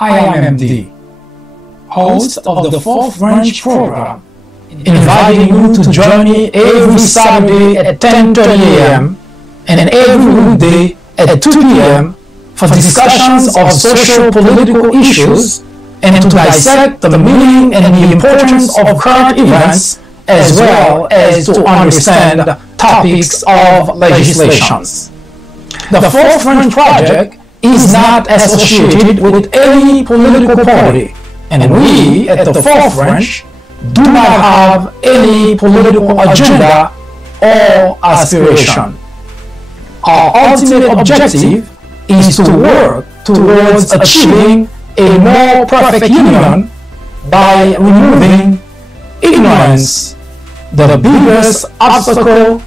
I am MD, host of the Fourth Branch program, inviting you to join me every Saturday at 10:30 a.m. and every weekday at 2 p.m. for discussions of social political issues and to dissect the meaning and the importance of current events as well as to understand topics of legislations. The Fourth Branch Project is not associated with any political party, and we at the Fourth Branch do not have any political agenda or aspiration. Our ultimate objective is to work towards achieving a more perfect union by removing ignorance, the biggest obstacle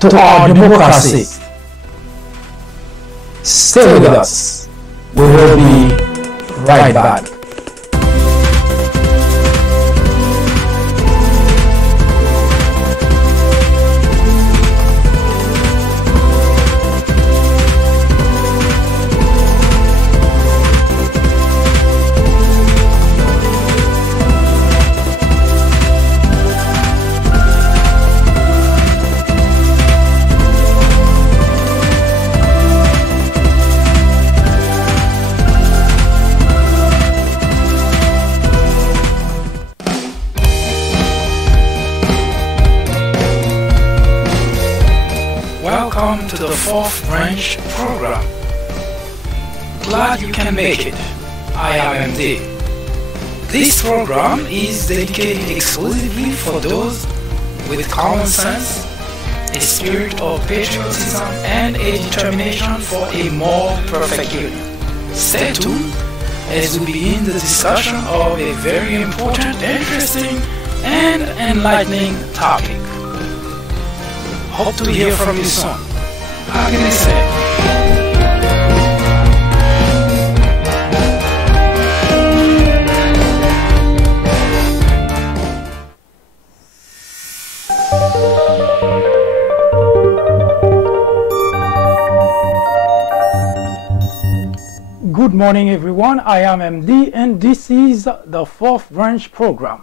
to our democracy. Stay with us. We will be right back. Welcome to the Fourth Branch program. Glad you can make it. I am MD. This program is dedicated exclusively for those with common sense, a spirit of patriotism, and a determination for a more perfect union. Stay tuned as we begin the discussion of a very important, interesting, and enlightening topic. Hope to hear from you soon. How can I say? Good morning, everyone. I am MD, and this is the Fourth Branch program.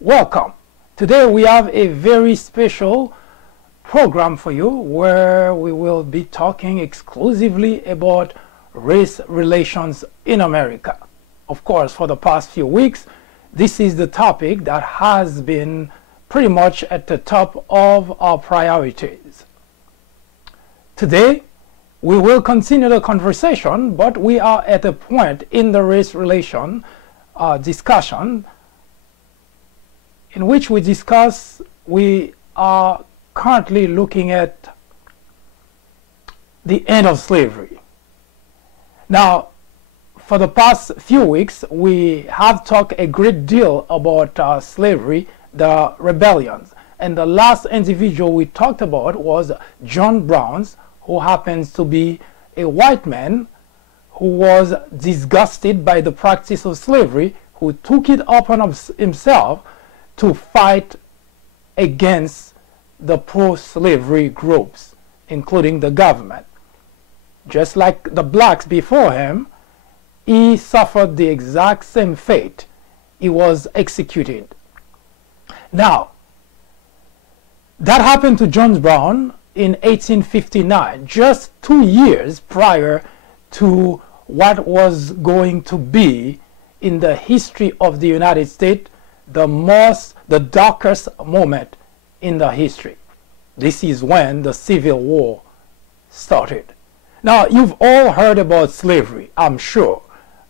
Welcome. Today we have a very special program for you where we will be talking exclusively about race relations in America. Of course, for the past few weeks, this is the topic that has been pretty much at the top of our priorities. Today, we will continue the conversation, but we are at a point in the race relation discussion in which we are currently looking at the end of slavery. Now, for the past few weeks, we have talked a great deal about slavery, the rebellions. And the last individual we talked about was John Brown, who happens to be a white man who was disgusted by the practice of slavery, who took it upon himself to fight against the pro-slavery groups, including the government. Just like the blacks before him, he suffered the exact same fate. He was executed. Now, that happened to John Brown in 1859, just 2 years prior to what was going to be, in the history of the United States, the darkest moment in the history. This is when the Civil War started. Now, you've all heard about slavery, I'm sure.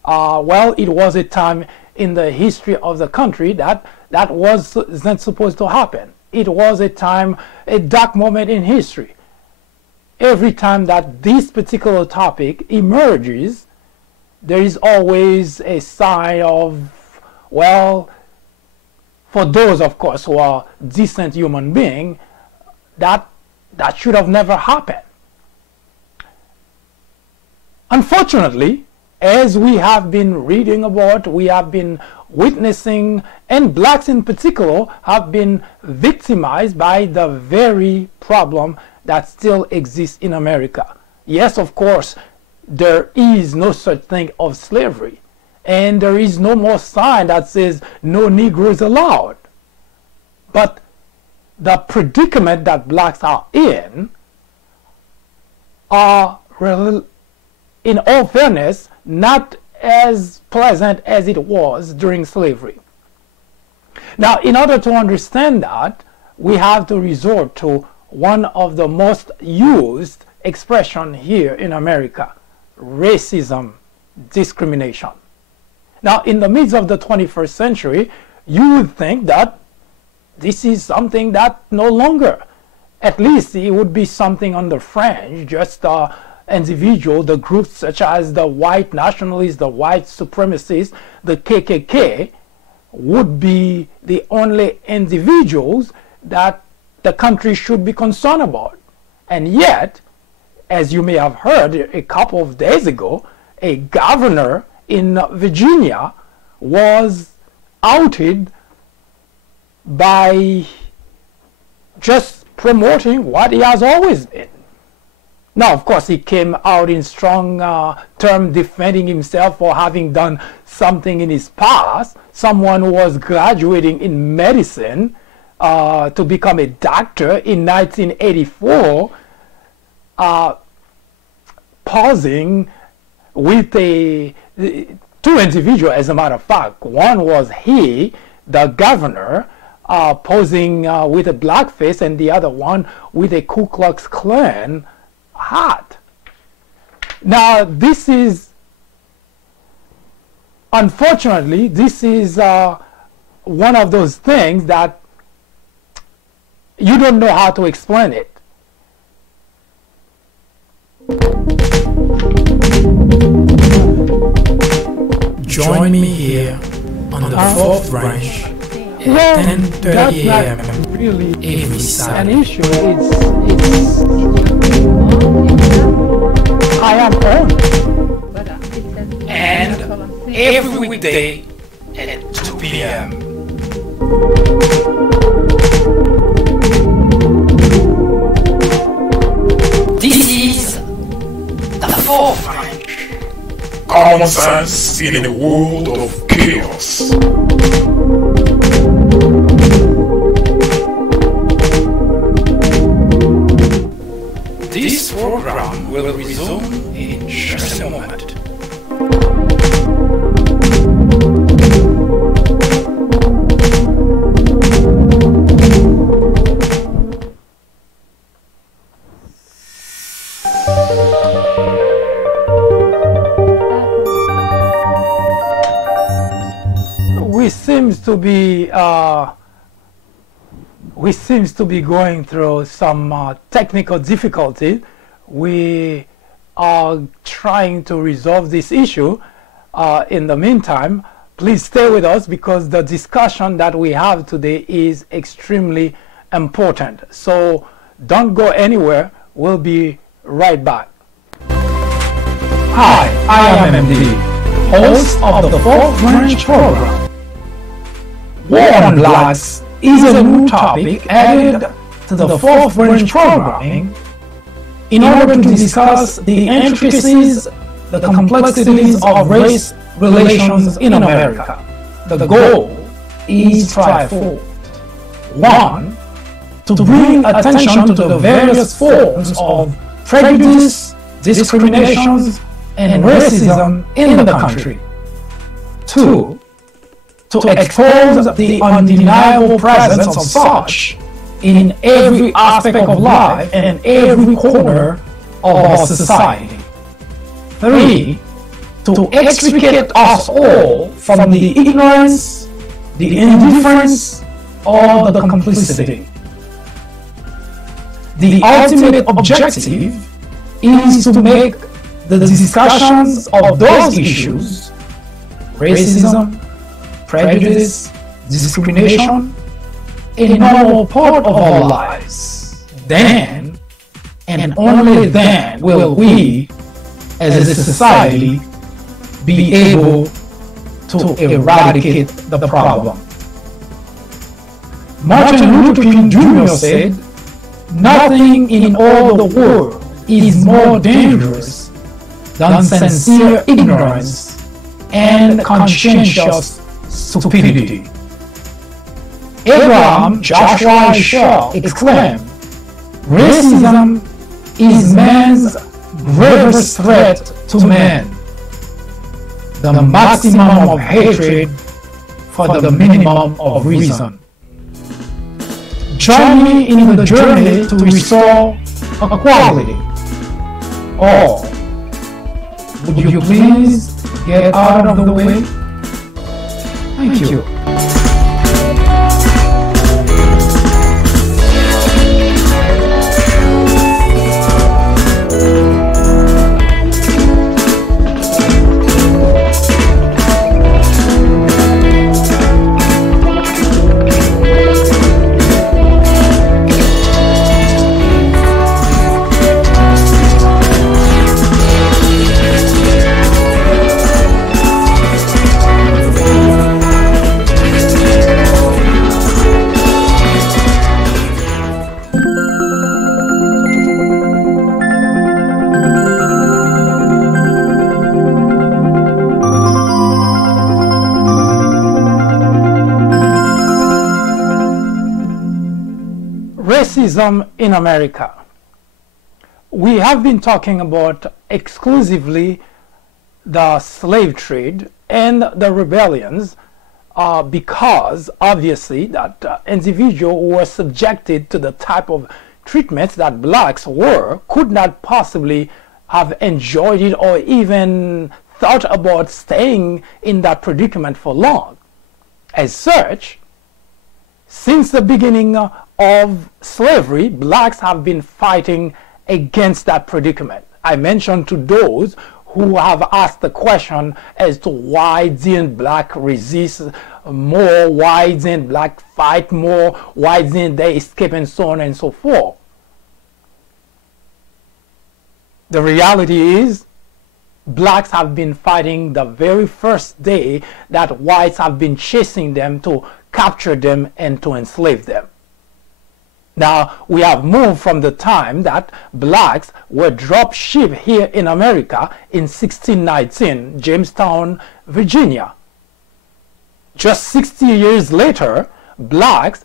Well, it was a time in the history of the country that wasn't supposed to happen. It was a dark moment in history. Every time that this particular topic emerges, there is always a sign of, well, for those, of course, who are decent human beings, that should have never happened. Unfortunately, as we have been reading about, we have been witnessing, and blacks in particular have been victimized by the very problem that still exists in America. Yes, of course, there is no such thing of slavery. and there is no more sign that says no Negroes allowed. But the predicament that blacks are in are, in all fairness, not as pleasant as it was during slavery. Now, in order to understand that, we have to resort to one of the most used expression here in America: racism, discrimination. Now, in the midst of the 21st century, you would think that this is something that no longer, at least it would be something on the fringe, just individual, the groups such as the white nationalists, the white supremacists, the KKK, would be the only individuals that the country should be concerned about. And yet, as you may have heard a couple of days ago, a governor in Virginia was outed by just promoting what he has always been. Now, of course, he came out in strong terms defending himself for having done something in his past. Someone who was graduating in medicine to become a doctor in 1984, posing with two individuals, as a matter of fact. One was he, the governor, posing with a blackface, and the other one with a Ku Klux Klan hat. Now, this is, unfortunately, this is one of those things that you don't know how to explain it. Join me here on the fourth branch at 10:30 a.m. really every Saturday. an issue. I am on. And every weekday at 2 p.m. This is the fourth branch. Common sense in a world of chaos. This program will resume in just a moment. We seems to be going through some technical difficulty. We are trying to resolve this issue. In the meantime, please stay with us because the discussion that we have today is extremely important. So don't go anywhere. We'll be right back. Hi, I am MD, host of the Fourth Branch program. War on Blacks is a new topic added to the Fourth Branch programming in order to discuss the intricacies, the complexities of race relations in America. The goal is threefold. One, to bring attention to the various forms of prejudice, discriminations, and racism in the country. Two, to expose the undeniable presence of such in every aspect of life and every corner of our society. Three, to extricate us all from the ignorance, the indifference, or the complicity. The ultimate objective is to make the discussions of those issues, racism, prejudice, discrimination, a normal part of our lives. Then, and only then, will we, as a society, be able to eradicate the problem. Martin Luther King Jr. said, "Nothing in all the world is more dangerous than sincere ignorance and conscientious stupidity. Abraham Joshua Shaw exclaimed, "Racism is man's gravest threat to man, the maximum of hatred for the minimum of reason." Join me in the journey to restore equality. Or would you please get out of the way? Thank you. Racism in America. We have been talking about exclusively the slave trade and the rebellions because obviously that individuals who were subjected to the type of treatments that blacks were could not possibly have enjoyed it or even thought about staying in that predicament for long. As such, since the beginning of slavery, blacks have been fighting against that predicament. I mentioned to those who have asked the question as to why didn't black resist more, why didn't black fight more, why didn't they escape, and so on and so forth. The reality is, blacks have been fighting the very first day that whites have been chasing them to capture them and to enslave them. Now, we have moved from the time that blacks were drop ship here in America in 1619, Jamestown, Virginia. Just 60 years later, blacks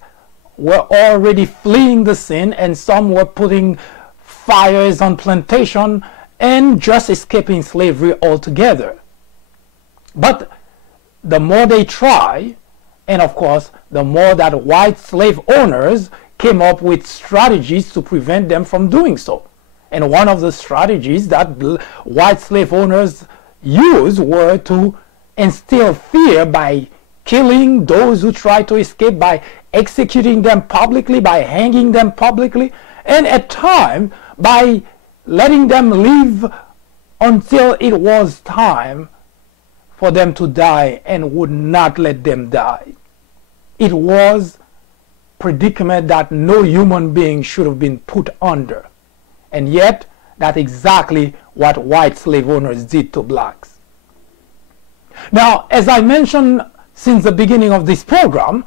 were already fleeing the scene, and some were putting fires on plantation and just escaping slavery altogether. But the more they try, and of course, the more that white slave owners came up with strategies to prevent them from doing so. And one of the strategies that white slave owners used were to instill fear by killing those who try to escape, by executing them publicly, by hanging them publicly, and at times by letting them live until it was time for them to die and would not let them die. It was predicament that no human being should have been put under. And yet, that's exactly what white slave owners did to blacks. Now, as I mentioned since the beginning of this program,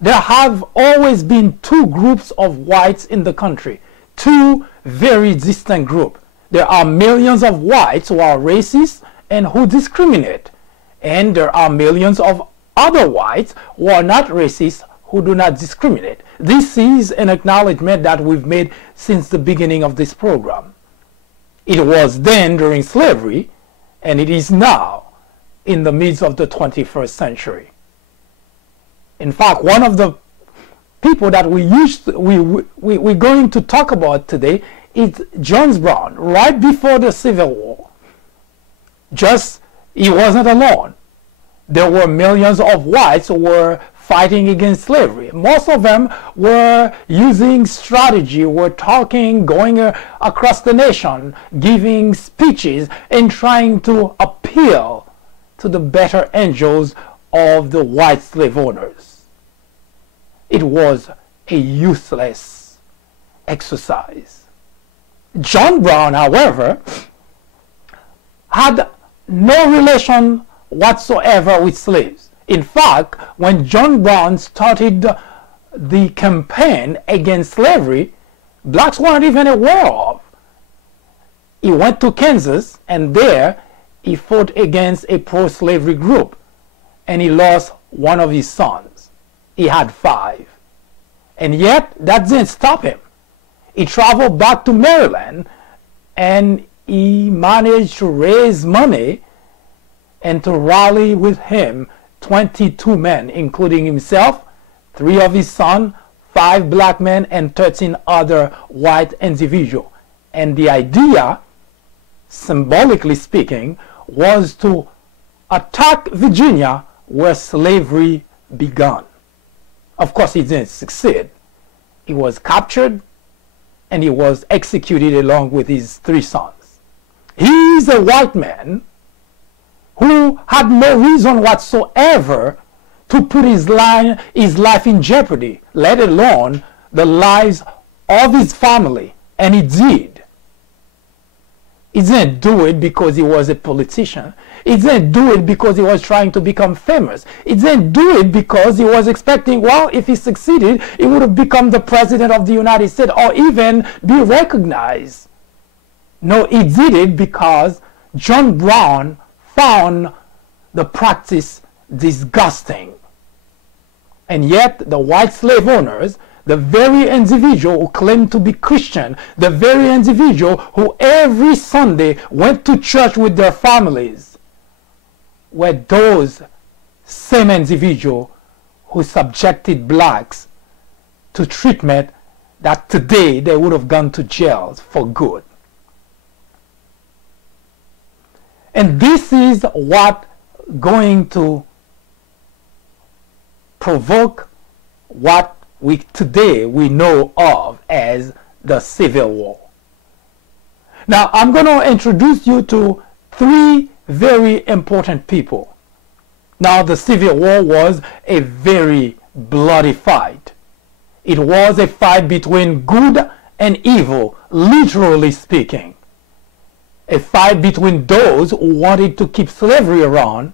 there have always been two groups of whites in the country, two very distinct groups. There are millions of whites who are racist and who discriminate. And there are millions of other whites who are not racist, who do not discriminate. This is an acknowledgement that we've made since the beginning of this program. It was then during slavery, and it is now in the midst of the 21st century. In fact, one of the people that we're going to talk about today is John Brown. Right before the Civil War, he wasn't alone. There were millions of whites who were fighting against slavery. Most of them were using strategy, were talking, going across the nation, giving speeches, and trying to appeal to the better angels of the white slave owners. It was a useless exercise. John Brown, however, had no relation whatsoever with slaves. In fact, when John Brown started the campaign against slavery, blacks weren't even aware of. He went to Kansas, and there he fought against a pro-slavery group and he lost one of his sons. He had 5. And yet, that didn't stop him. He traveled back to Maryland and he managed to raise money and to rally with him 22 men, including himself, 3 of his sons, 5 black men, and 13 other white individuals. And the idea, symbolically speaking, was to attack Virginia where slavery began. Of course, he didn't succeed. He was captured and he was executed along with his 3 sons. He's a white man who had no reason whatsoever to put his life in jeopardy, let alone the lives of his family. And he did. He didn't do it because he was a politician. He didn't do it because he was trying to become famous. He didn't do it because he was expecting, well, if he succeeded, he would have become the president of the United States or even be recognized. No, he did it because John Brown found the practice disgusting. And yet the white slave owners, the very individual who claimed to be Christian, the very individual who every Sunday went to church with their families, were those same individuals who subjected blacks to treatment that today they would have gone to jail for good. And this is what going to provoke what today we know of as the Civil War. Now, I'm going to introduce you to 3 very important people. Now, the Civil War was a very bloody fight. It was a fight between good and evil, literally speaking. A fight between those who wanted to keep slavery around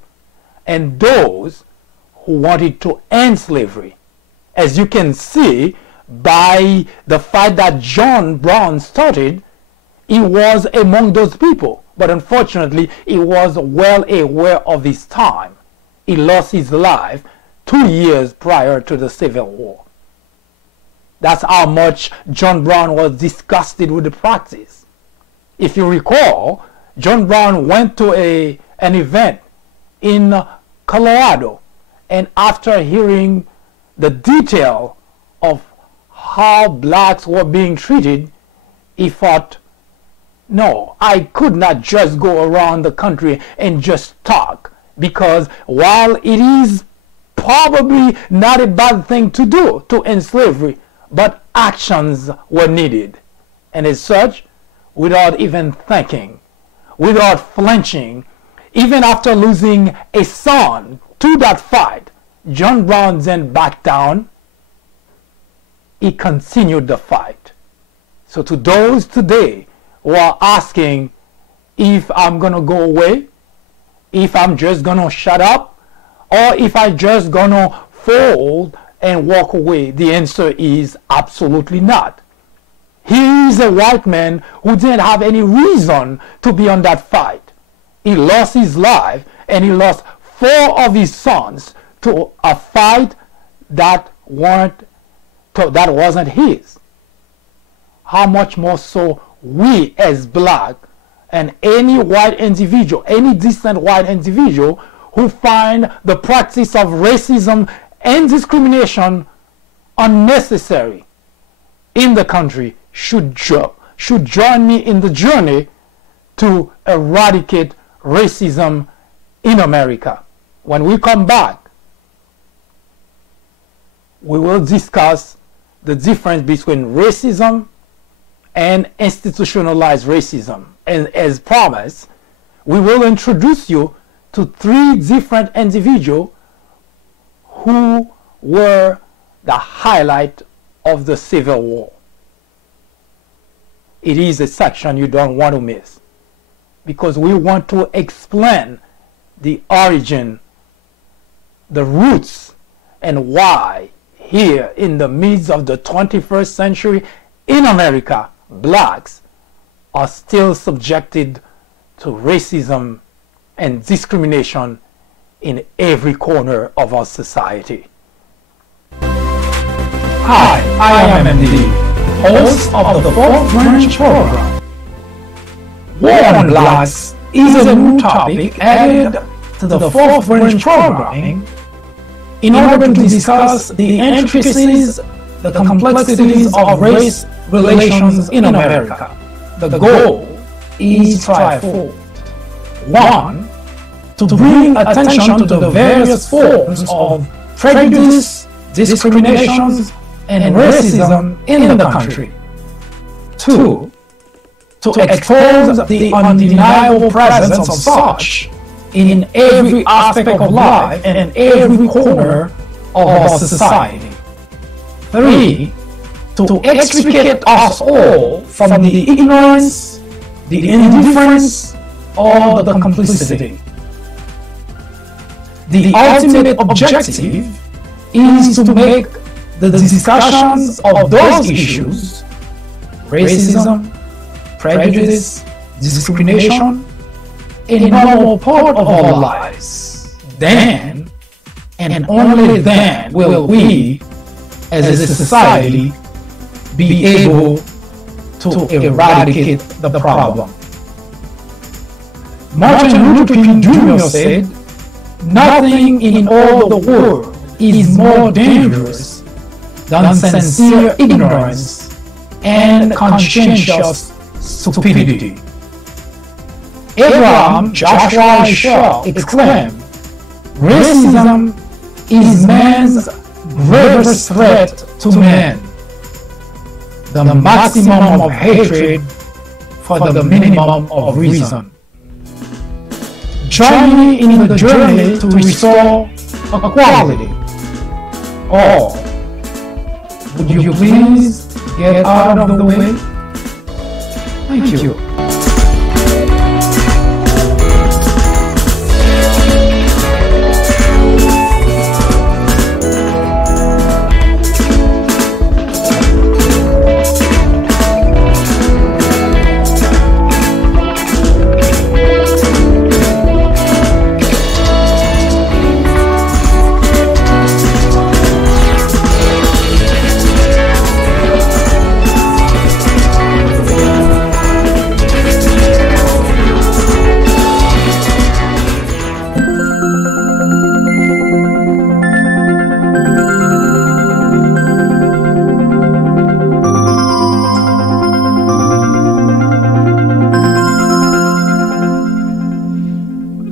and those who wanted to end slavery. As you can see by the fight that John Brown started, he was among those people. But unfortunately, he was well aware of his time. He lost his life 2 years prior to the Civil War. That's how much John Brown was disgusted with the practice. If you recall, John Brown went to an event in Colorado, and after hearing the detail of how blacks were being treated, he thought, no, I could not just go around the country and just talk, because while it is probably not a bad thing to do to end slavery, but actions were needed. And as such, without even thinking, without flinching, even after losing a son to that fight, John Brown didn't back down. He continued the fight. So to those today who are asking if I'm going to go away, if I'm just going to shut up, or if I'm just going to fold and walk away, the answer is absolutely not. He is a white man who didn't have any reason to be on that fight. He lost his life and he lost 4 of his sons to a fight that wasn't his. How much more so we as black and any white individual, any decent white individual who find the practice of racism and discrimination unnecessary in the country should join me in the journey to eradicate racism in America. When we come back, we will discuss the difference between racism and institutionalized racism. And as promised, we will introduce you to 3 different individuals who were the highlight of the Civil War. It is a section you don't want to miss, because we want to explain the origin, the roots, and why here in the midst of the 21st century in America, blacks are still subjected to racism and discrimination in every corner of our society. Hi, I am MD, host of the Fourth Branch program. War on Blacks is a new topic added to the Fourth Branch programming in order to discuss the intricacies, the complexities of race relations in America. The goal is threefold. 1. To bring attention to the various forms of prejudice, discriminations, and racism in the country. 2. To expose the undeniable presence of such in every aspect of life and in every corner of our society. 3. To extricate us all from the ignorance, the indifference, or the complicity. The ultimate objective is to make the discussions of those issues, racism, prejudice, discrimination, a normal part of our lives. Then, and only then, will we, as a society, be able to eradicate the problem. Martin Luther King Jr. said, "Nothing in all the world is more dangerous than sincere ignorance and conscientious stupidity." Abraham Joshua Shaw exclaimed, "Racism is man's gravest threat to man, the maximum of hatred for the minimum of reason." Join me in the journey to restore equality. Or, would you please get out of the way? Thank you.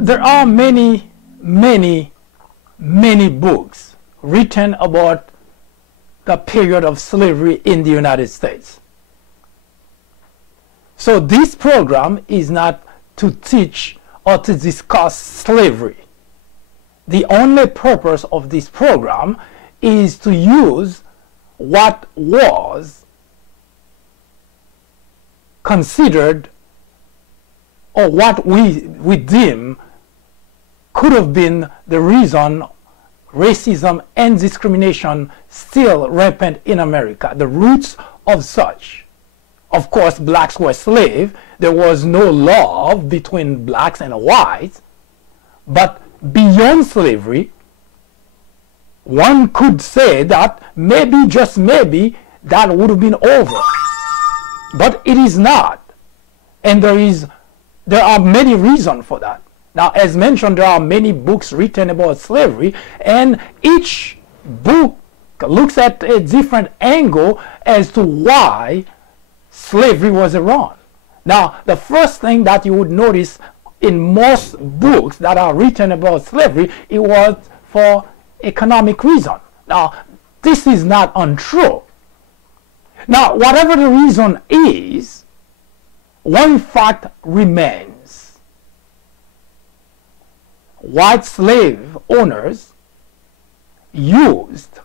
There are many books written about the period of slavery in the United States. So this program is not to teach or to discuss slavery. The only purpose of this program is to use what was considered or what we deem could have been the reason racism and discrimination still rampant in America, the roots of such. Of course, blacks were slaves. There was no love between blacks and whites. But beyond slavery, one could say that maybe, just maybe, that would have been over. But it is not. And there are many reasons for that. Now, as mentioned, there are many books written about slavery, and each book looks at a different angle as to why slavery was wrong. Now, the first thing that you would notice in most books that are written about slavery, it was for economic reason. Now, this is not untrue. Now, whatever the reason is, one fact remains. White slave owners used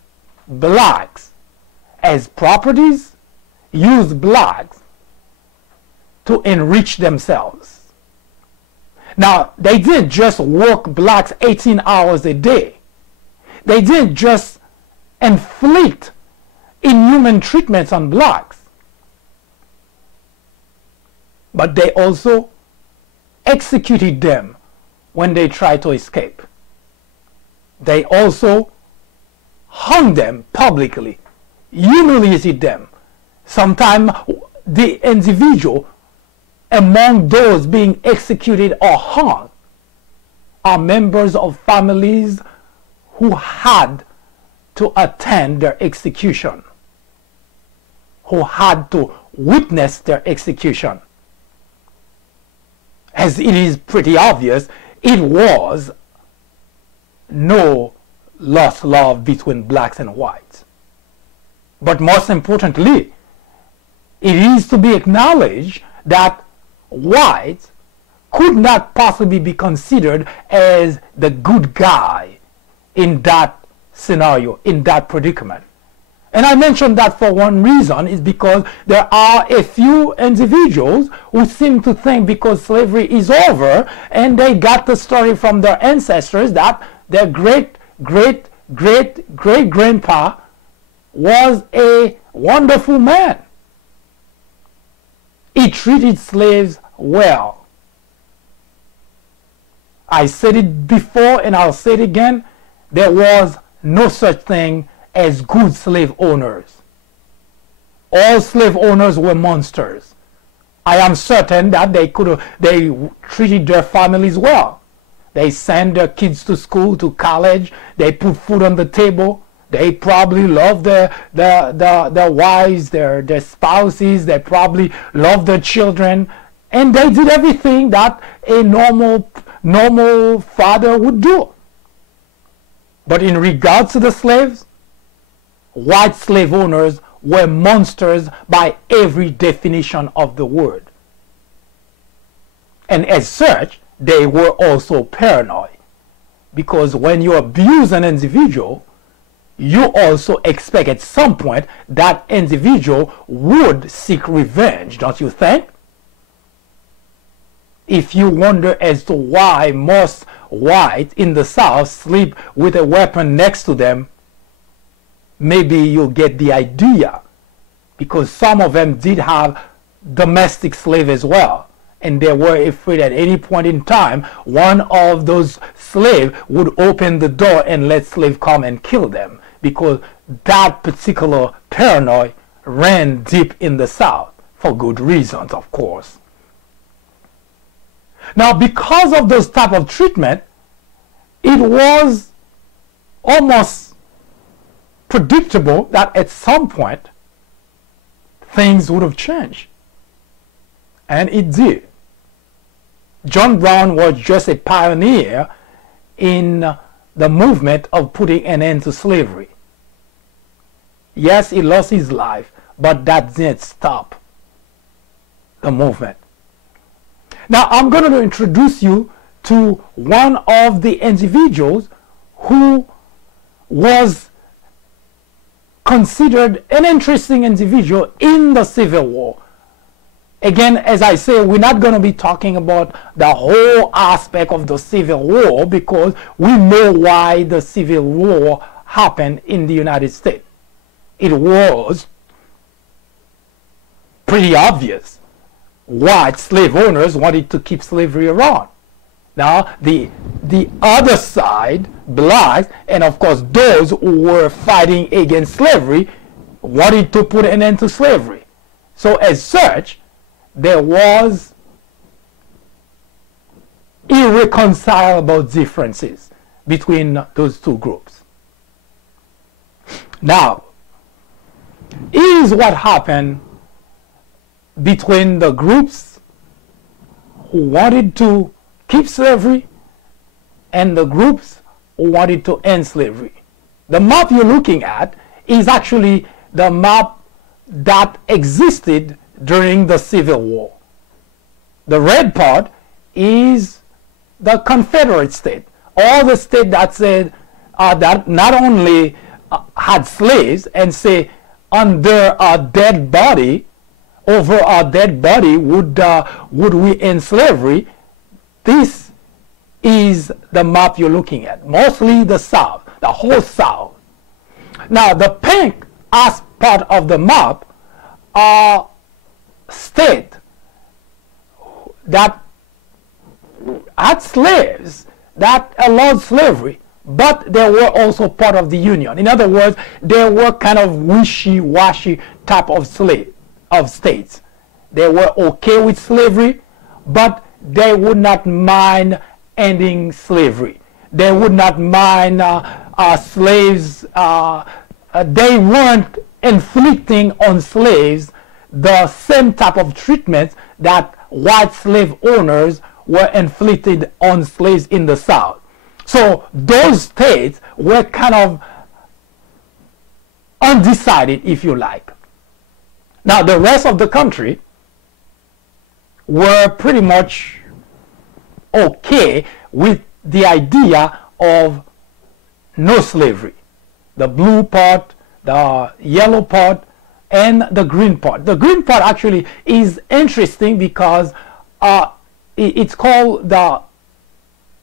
blacks as properties, used blacks to enrich themselves. Now, they didn't just work blacks 18 hours a day. They didn't just inflict inhuman treatments on blacks, but they also executed them when they tried to escape. They also hung them publicly, humiliated them. Sometimes the individual among those being executed or hung are members of families who had to attend their execution, who had to witness their execution. As it is pretty obvious, it was no lost love between blacks and whites. But most importantly, it is to be acknowledged that whites could not possibly be considered as the good guy in that scenario, in that predicament. And I mention that for one reason, is because there are a few individuals who seem to think because slavery is over and they got the story from their ancestors that their great-great-great-great-grandpa was a wonderful man. He treated slaves well. I said it before and I'll say it again. There was no such thing as good slave owners. All slave owners were monsters. I am certain that they treated their families well. They sent their kids to school, to college. They put food on the table. They probably loved their wives, their spouses. They probably loved their children. And they did everything that a normal father would do. But in regards to the slaves, white slave owners were monsters by every definition of the word. And as such, they were also paranoid. Because when you abuse an individual, you also expect at some point that individual would seek revenge, don't you think? If you wonder as to why most whites in the South sleep with a weapon next to them, maybe you'll get the idea. Because some of them did have domestic slaves as well. And they were afraid at any point in time, one of those slaves would open the door and let slaves come and kill them. Because that particular paranoia ran deep in the South, for good reasons, of course. Now, because of those type of treatment, it was almost predictable that at some point things would have changed. And it did. John Brown was just a pioneer in the movement of putting an end to slavery. Yes, he lost his life, but that didn't stop the movement. Now, I'm going to introduce you to one of the individuals who was considered an interesting individual in the Civil War. Again, as I say, we're not going to be talking about the whole aspect of the Civil War because we know why the Civil War happened in the United States. It was pretty obvious. White slave owners wanted to keep slavery around. Now, the other side, blacks, and of course those who were fighting against slavery, wanted to put an end to slavery. So as such, there was irreconcilable differences between those two groups. Now, here's what happened between the groups who wanted to keep slavery and the groups who wanted to end slavery. The map you're looking at is actually the map that existed during the Civil War. The red part is the Confederate state, all the state that said that not only had slaves and say under a dead body, over our dead body would we end slavery. This is the map you're looking at, mostly the South, the whole South. Now the pink as part of the map are state that had slaves that allowed slavery, but they were also part of the Union. In other words, they were kind of wishy-washy type of states. They were okay with slavery, but they would not mind ending slavery. They would not mind slaves. They weren't inflicting on slaves the same type of treatment that white slave owners were inflicted on slaves in the South. So those states were kind of undecided, if you like. Now the rest of the country were pretty much okay with the idea of no slavery. The blue part, the yellow part, and the green part. The green part actually is interesting because it's called the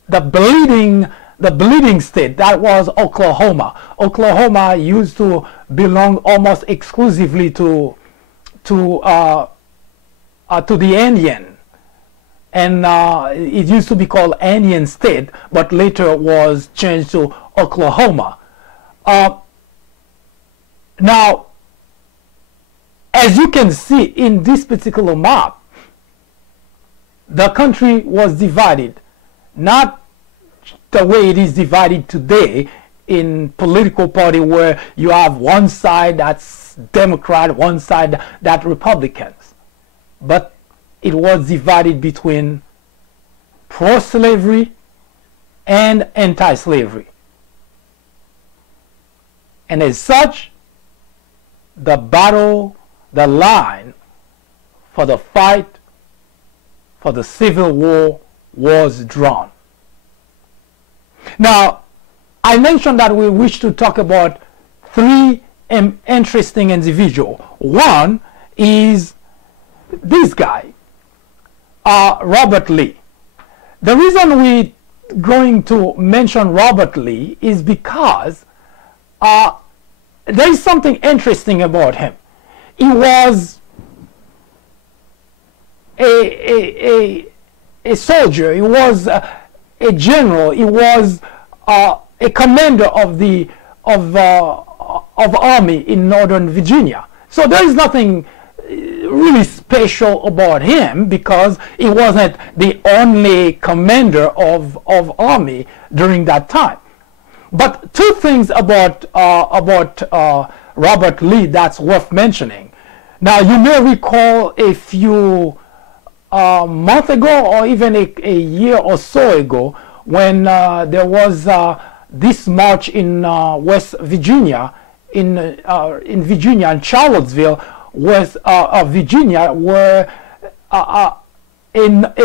bleeding state. That was Oklahoma. Oklahoma used to belong almost exclusively to the Indian, and it used to be called Indian State, but later was changed to Oklahoma. Now, as you can see in this particular map, the country was divided, not the way it is divided today in political party where you have one side that's Democrat, one side that's Republicans, but it was divided between pro-slavery and anti-slavery. And as such, the line for the fight for the Civil War was drawn. Now, I mentioned that we wish to talk about three interesting individuals. One is this guy, Robert Lee. The reason we're going to mention Robert Lee is because there is something interesting about him. He was a soldier. He was a general. He was a commander of the army in Northern Virginia. So there is nothing really special about him because he wasn't the only commander of army during that time. But two things about Robert Lee that's worth mentioning. Now, you may recall a few months ago, or even a year or so ago, when there was this march in West Virginia, in Virginia, in Charlottesville, West Virginia, where a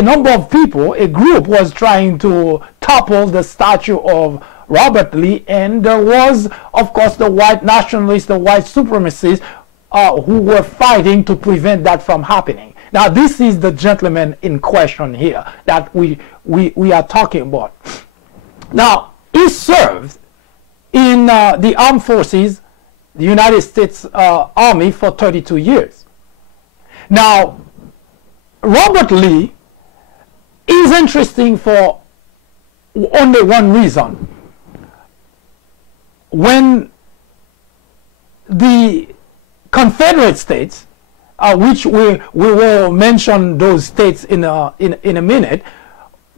number of people, a group, was trying to topple the statue of Robert Lee, and there was, of course, the white nationalists, the white supremacists, who were fighting to prevent that from happening. Now, this is the gentleman in question here that we are talking about. Now, he served in the armed forces, the United States Army, for 32 years. Now, Robert Lee is interesting for only one reason. When the Confederate States, which we will mention those states in a minute,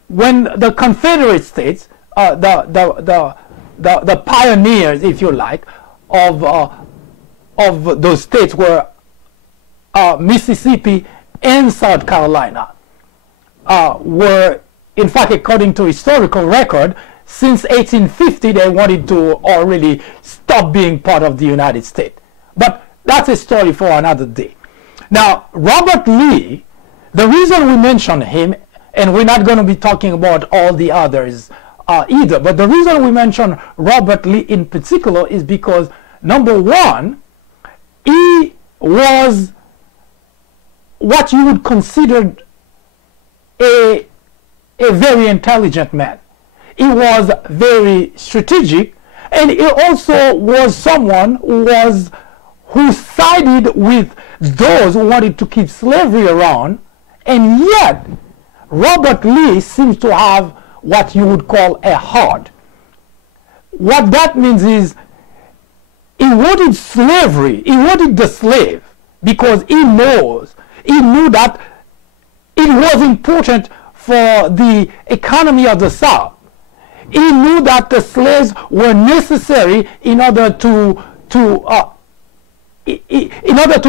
when the Confederate States, the pioneers, if you like, of those states were Mississippi and South Carolina, were, in fact, according to historical record, since 1850 they wanted to already stop being part of the United States. But that's a story for another day. Now, Robert Lee, the reason we mention him, and we're not going to be talking about all the others either, but the reason we mention Robert Lee in particular is because, number one, he was what you would consider a very intelligent man. He was very strategic, and he also was someone who sided with those who wanted to keep slavery around, and yet Robert Lee seems to have what you would call a heart. What that means is he wanted slavery, he wanted the slave, because he knew that it was important for the economy of the South. He knew that the slaves were necessary in order to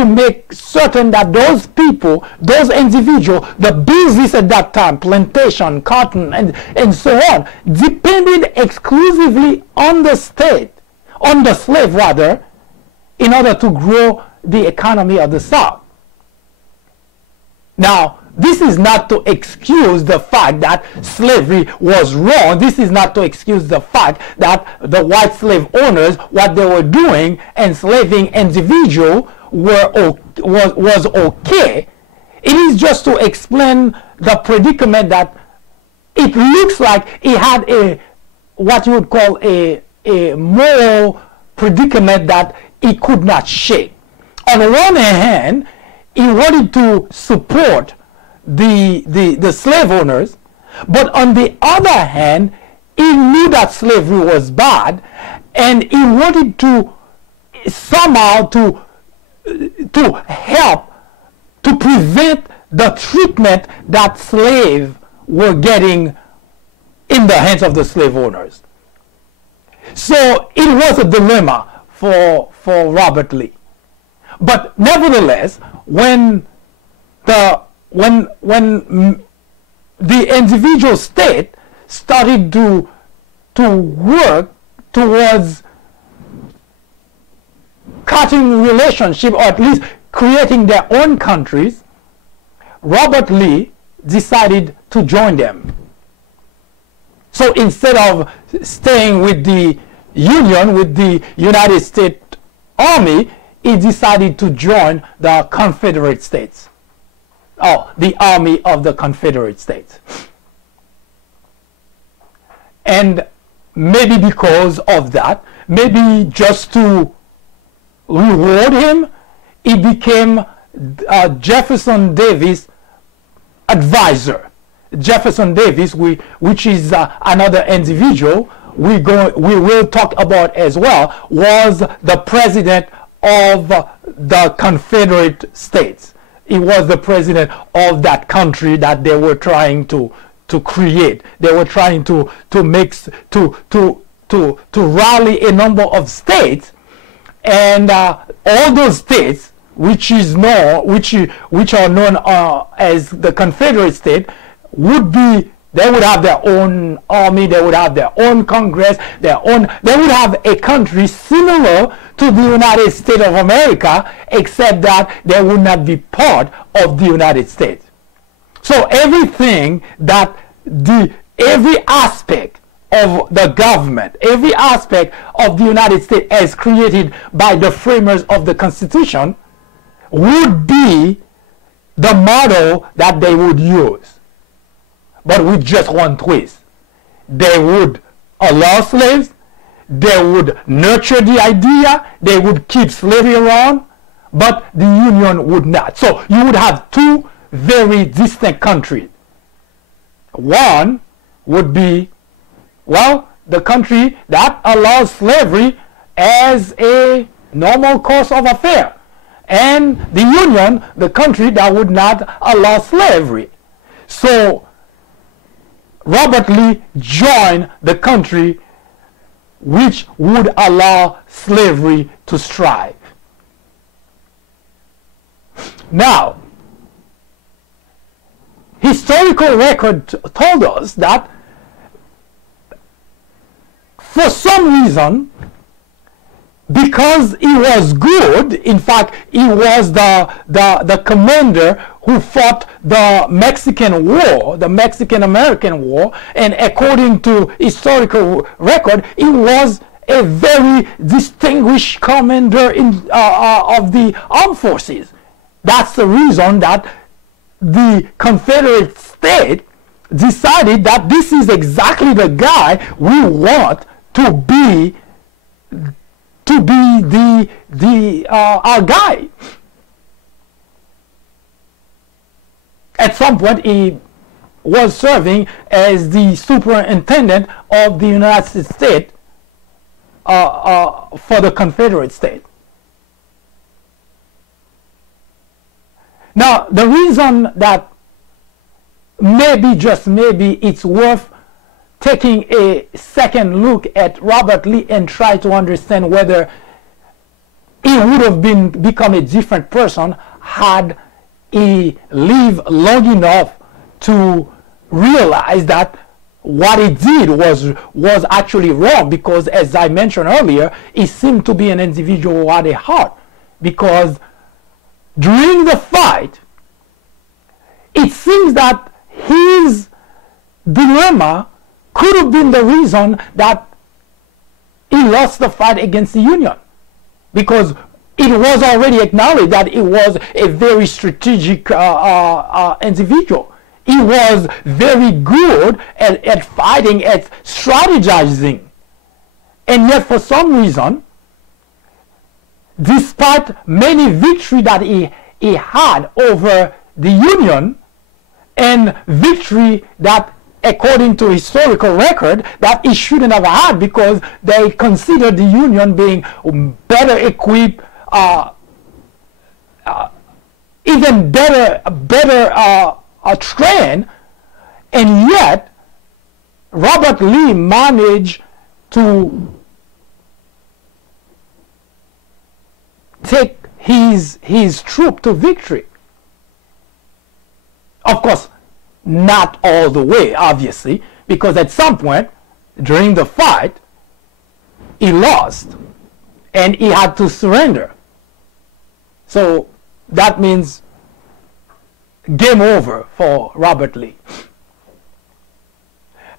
make certain that those people, those individuals, the business at that time, plantation, cotton, and so on, depended exclusively on the state, on the slave rather, in order to grow the economy of the South. Now, this is not to excuse the fact that slavery was wrong. This is not to excuse the fact that the white slave owners, what they were doing, enslaving individuals, was okay. It is just to explain the predicament that it looks like he had what you would call a moral predicament that he could not shake. On one hand, he wanted to support the slave owners, but on the other hand, he knew that slavery was bad, and he wanted to somehow to help to prevent the treatment that slaves were getting in the hands of the slave owners. So it was a dilemma for Robert Lee. But nevertheless, when the individual state started to work towards cutting relationship, or at least creating their own countries, Robert Lee decided to join them. So instead of staying with the Union, with the United States Army, he decided to join the Confederate States. Oh, the Army of the Confederate States. And maybe because of that, maybe just to reward him, he became Jefferson Davis' advisor. Jefferson Davis, which is another individual we will talk about as well, was the president of the Confederate States. He was the president of that country that they were trying to create. They were trying to rally a number of states, and all those states which are known as the Confederate States they would have their own army, they would have their own Congress, they would have a country similar to the United States of America, except that they would not be part of the United States. So everything that every aspect of the government, every aspect of the United States as created by the framers of the Constitution would be the model that they would use. But with just one twist. They would allow slaves, they would nurture the idea, they would keep slavery around, but the Union would not. So you would have two very distinct countries. One would be, well, the country that allows slavery as a normal course of affair, and the Union, the country that would not allow slavery. So Robert Lee joined the country which would allow slavery to strive. Now, historical record told us that for some reason, because he was good, in fact, he was the commander who fought the Mexican War, the Mexican-American War, and according to historical record, he was a very distinguished commander of the armed forces. That's the reason that the Confederate States decided that this is exactly the guy we want to be our guy. At some point he was serving as the superintendent of the United States for the Confederate State. Now, the reason that maybe, just maybe, it's worth taking a second look at Robert Lee and try to understand whether he would have become a different person had he lived long enough to realize that what he did was actually wrong, because, as I mentioned earlier, he seemed to be an individual who had a heart, because during the fight, it seems that his dilemma could have been the reason that he lost the fight against the Union, because it was already acknowledged that he was a very strategic individual. He was very good at fighting, at strategizing. And yet, for some reason, despite many victories that he had over the Union, and victory that, according to historical record, that he shouldn't have had, because they considered the Union being better equipped, even better trained, and yet Robert Lee managed to take his troop to victory. Of course, not all the way, obviously, because at some point during the fight, he lost and he had to surrender. So that means game over for Robert Lee.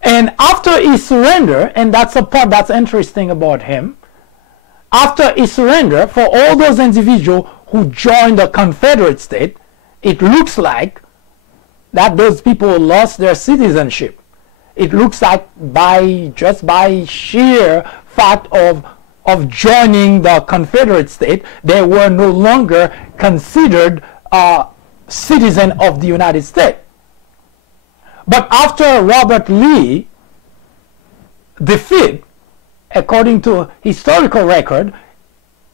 And after he surrendered, and that's a part that's interesting about him, after he surrendered, for all those individuals who joined the Confederate State, it looks like that those people lost their citizenship. It looks like just by sheer fact of joining the Confederate State, they were no longer considered citizen of the United States. But after Robert Lee defeat, according to historical record,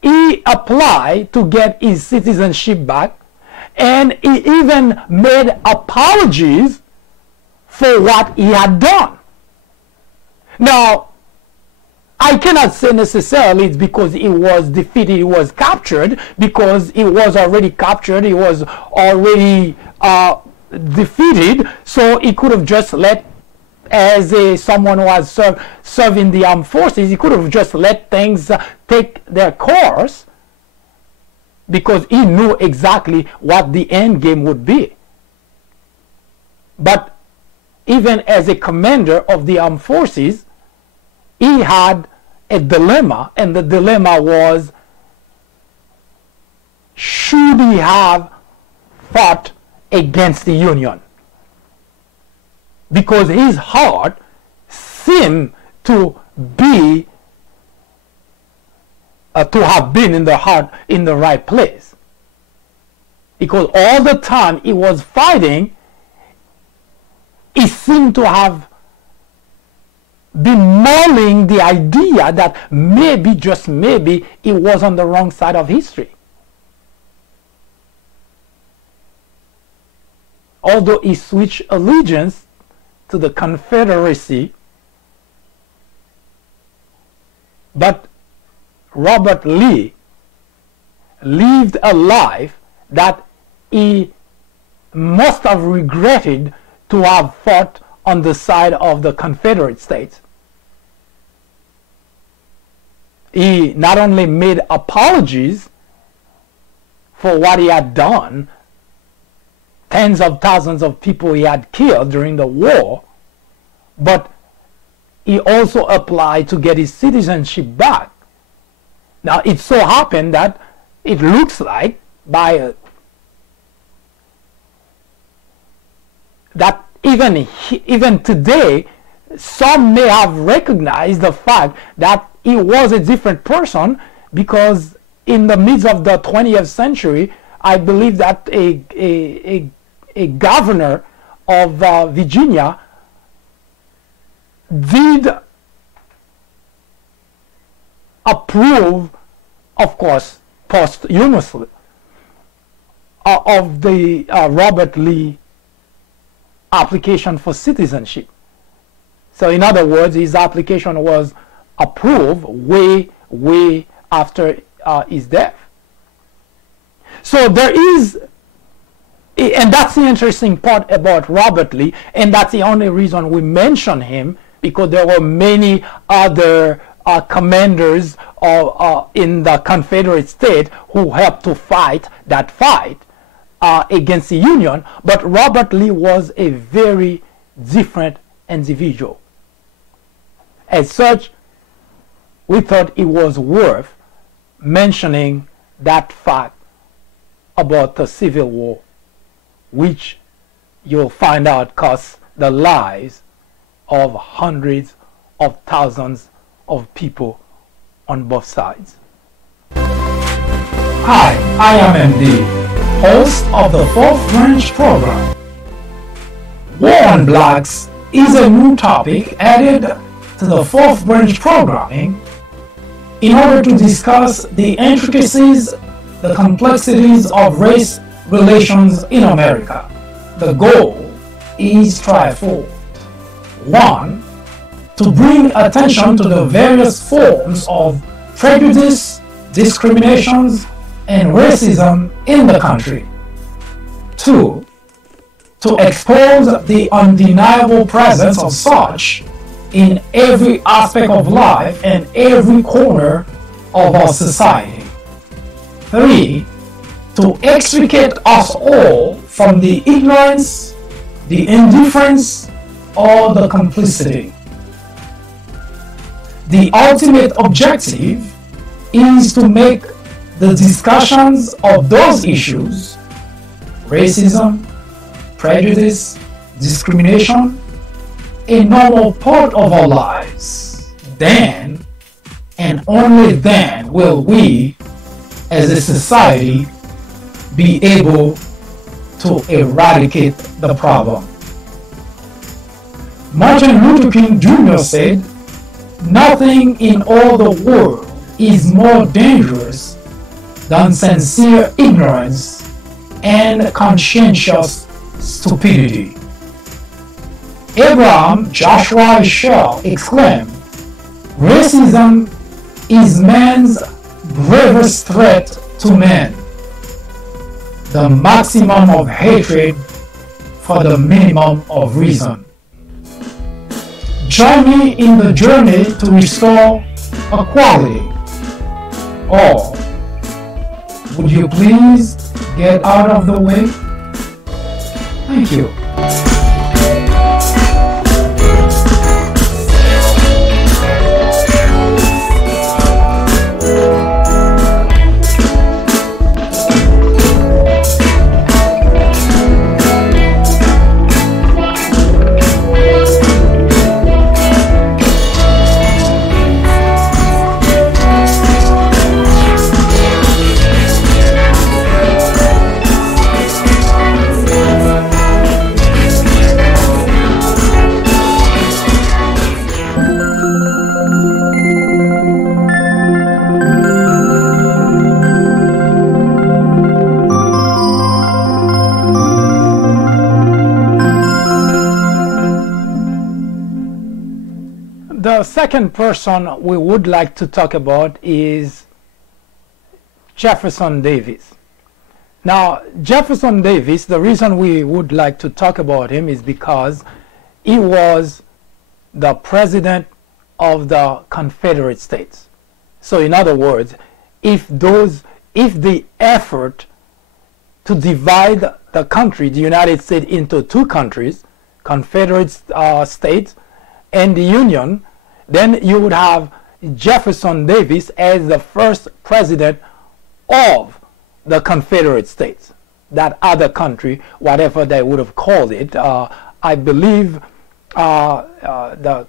he applied to get his citizenship back, and he even made apologies for what he had done. Now, I cannot say necessarily it's because he was defeated, he was captured, because he was already captured, he was already defeated, so he could have just let, as someone who has served in the armed forces, he could have just let things take their course, because he knew exactly what the end game would be. But even as a commander of the armed forces, he had a dilemma, and the dilemma was, should he have fought against the Union? Because his heart seemed to be to have been in the right place, because all the time he was fighting, he seemed to have been mulling the idea that maybe, just maybe, he was on the wrong side of history. Although he switched allegiance to the Confederacy, but Robert Lee lived a life that he must have regretted to have fought on the side of the Confederate States. He not only made apologies for what he had done, tens of thousands of people he had killed during the war, but he also applied to get his citizenship back. Now, it so happened that it looks like that even today, some may have recognized the fact that he was a different person, because in the midst of the 20th century, I believe that a governor of Virginia did approve, of course, posthumously, of the Robert Lee application for citizenship. So in other words, his application was approved way after his death. So there is, and that's the interesting part about Robert Lee, and that's the only reason we mention him, because there were many other commanders in the Confederate States who helped to fight that fight against the Union, but Robert Lee was a very different individual. As such, we thought it was worth mentioning that fact about the Civil War, which you'll find out cost the lives of hundreds of thousands of people on both sides. Hi, I am MD, host of the Fourth Branch program. War on Blacks is a new topic added to the Fourth Branch programming in order to discuss the intricacies, the complexities of race relations in America. The goal is threefold. 1. To bring attention to the various forms of prejudice, discriminations, and racism in the country. 2. To expose the undeniable presence of such in every aspect of life and every corner of our society. 3. To extricate us all from the ignorance, the indifference, or the complicity. The ultimate objective is to make the discussions of those issues, racism, prejudice, discrimination, a normal part of our lives. Then, and only then, will we, as a society, be able to eradicate the problem. Martin Luther King Jr. said, "Nothing in all the world is more dangerous than sincere ignorance and conscientious stupidity." Abraham Joshua Heschel exclaimed, "Racism is man's gravest threat to man, the maximum of hatred for the minimum of reason." Join me in the journey to restore equality. Or would you please get out of the way? Thank you. The second person we would like to talk about is Jefferson Davis. Now, Jefferson Davis, the reason we would like to talk about him is because he was the president of the Confederate States. So in other words, if the effort to divide the country, the United States, into two countries, Confederate States and the Union, then you would have Jefferson Davis as the first president of the Confederate States, that other country, whatever they would have called it. I believe either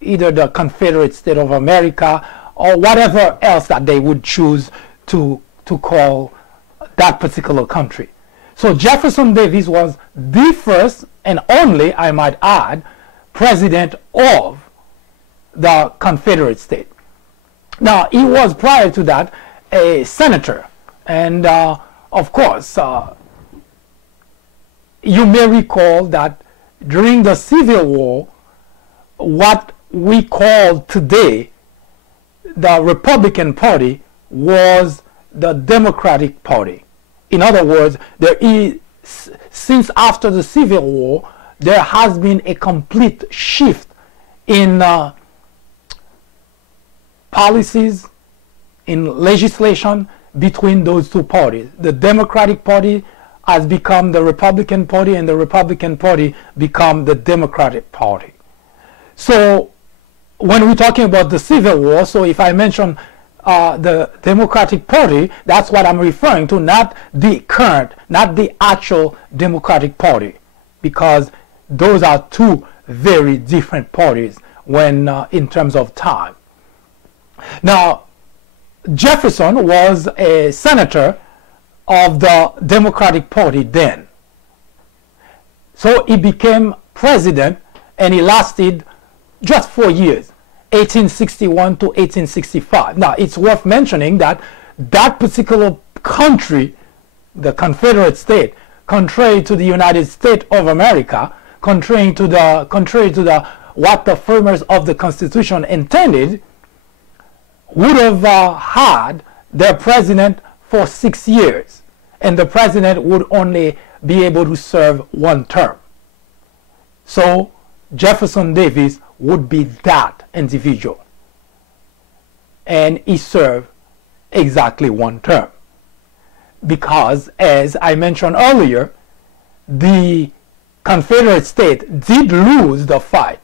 the Confederate States of America or whatever else that they would choose to call that particular country. So Jefferson Davis was the first and only, I might add, president of the Confederate state. Now, he was prior to that a senator, and of course, you may recall that during the Civil War, what we call today the Republican Party was the Democratic Party. In other words, there is, since after the Civil War, there has been a complete shift in policies, in legislation between those two parties. The Democratic Party has become the Republican Party, and the Republican Party become the Democratic Party. So when we're talking about the Civil War, so if I mention the Democratic Party, that's what I'm referring to, not the current, not the actual Democratic Party, because those are two very different parties when in terms of time. Now, Jefferson was a senator of the Democratic Party then. So he became president, and he lasted just 4 years, 1861 to 1865. Now, it's worth mentioning that that particular country, the Confederate state, contrary to the United States of America, contrary to the what the framers of the Constitution intended, would have had their president for 6 years, and the president would only be able to serve one term. So Jefferson Davis would be that individual, and he served exactly one term, because, as I mentioned earlier, the Confederate state did lose the fight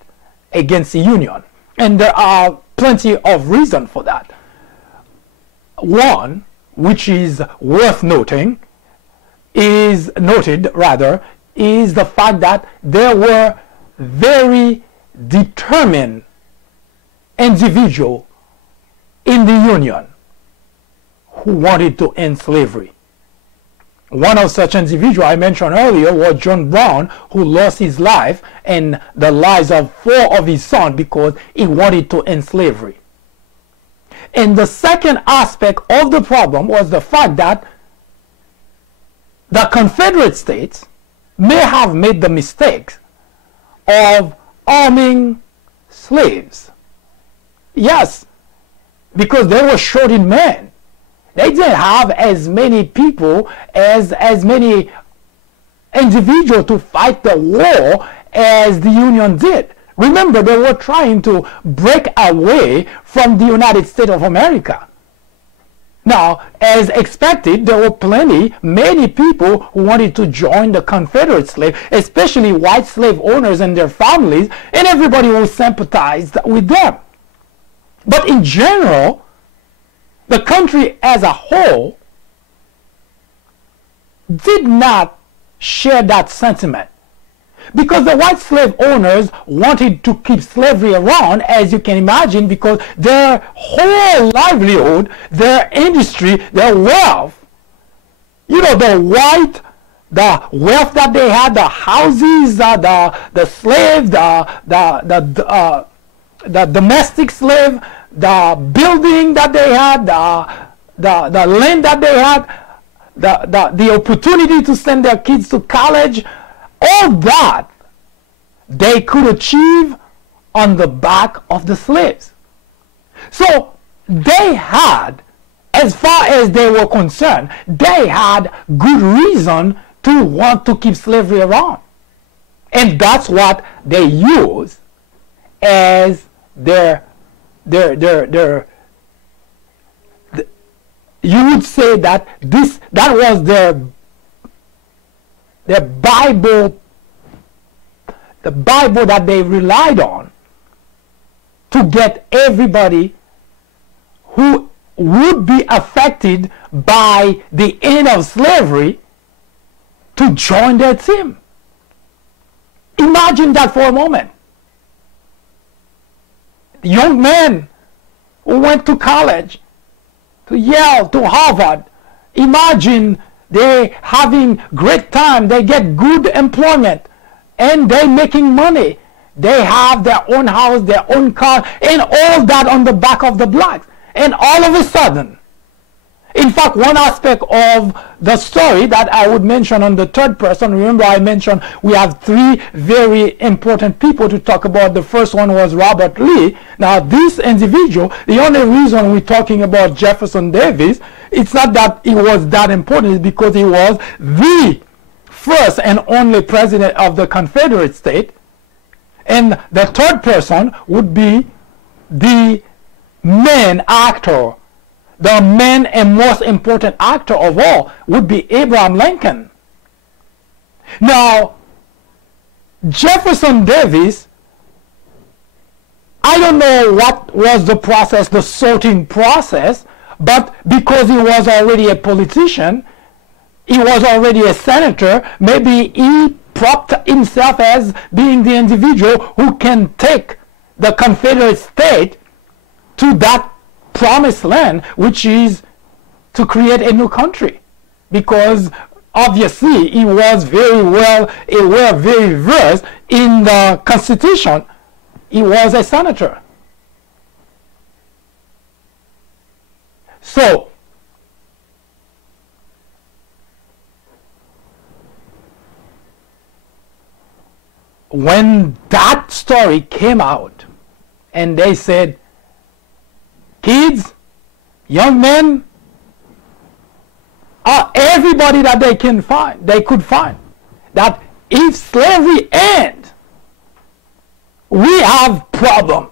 against the Union, and there are plenty of reasons for that. One, which is worth noting, is the fact that there were very determined individuals in the Union who wanted to end slavery. One of such individuals I mentioned earlier was John Brown, who lost his life and the lives of 4 of his sons because he wanted to end slavery. And the second aspect of the problem was the fact that the Confederate States may have made the mistake of arming slaves. Yes, because they were short in men. They didn't have as many people, as many individuals to fight the war as the Union did. Remember, they were trying to break away from the United States of America. Now, as expected, there were many people who wanted to join the Confederate slave, especially white slave owners and their families, and everybody who sympathized with them. But in general, the country as a whole did not share that sentiment, because the white slave owners wanted to keep slavery around, as you can imagine, because their whole livelihood, their industry, their wealth, the wealth that they had, the houses, the slave, the domestic slave, the building that they had, the land that they had, the opportunity to send their kids to college, all that they could achieve on the back of the slaves. So they had, as far as they were concerned, they had good reason to want to keep slavery around. And that's what they used as you would say that that was their Bible, the Bible that they relied on to get everybody who would be affected by the end of slavery to join their team. Imagine that for a moment. Young men who went to college, to Yale, to Harvard, imagine They having great time, they get good employment, and they making money. They have their own house, their own car, and all that on the back of the blacks. And all of a sudden, in fact, one aspect of the story that I would mention on the third person, remember I mentioned we have three very important people to talk about. The first one was Robert Lee. Now this individual, the only reason we're talking about Jefferson Davis, it's not that he was that important, it's because he was the first and only president of the Confederate state. And the third person would be the main actor, the main and most important actor of all would be Abraham Lincoln. Now, Jefferson Davis, I don't know what was the process, the sorting process, but because he was already a politician, he was already a senator, maybe he propped himself as being the individual who can take the Confederate state to that promised land, which is to create a new country, because obviously he was very very versed in the Constitution. He was a senator. So when that story came out and they said, kids, young men, everybody that they could find, that if slavery ends, we have problem.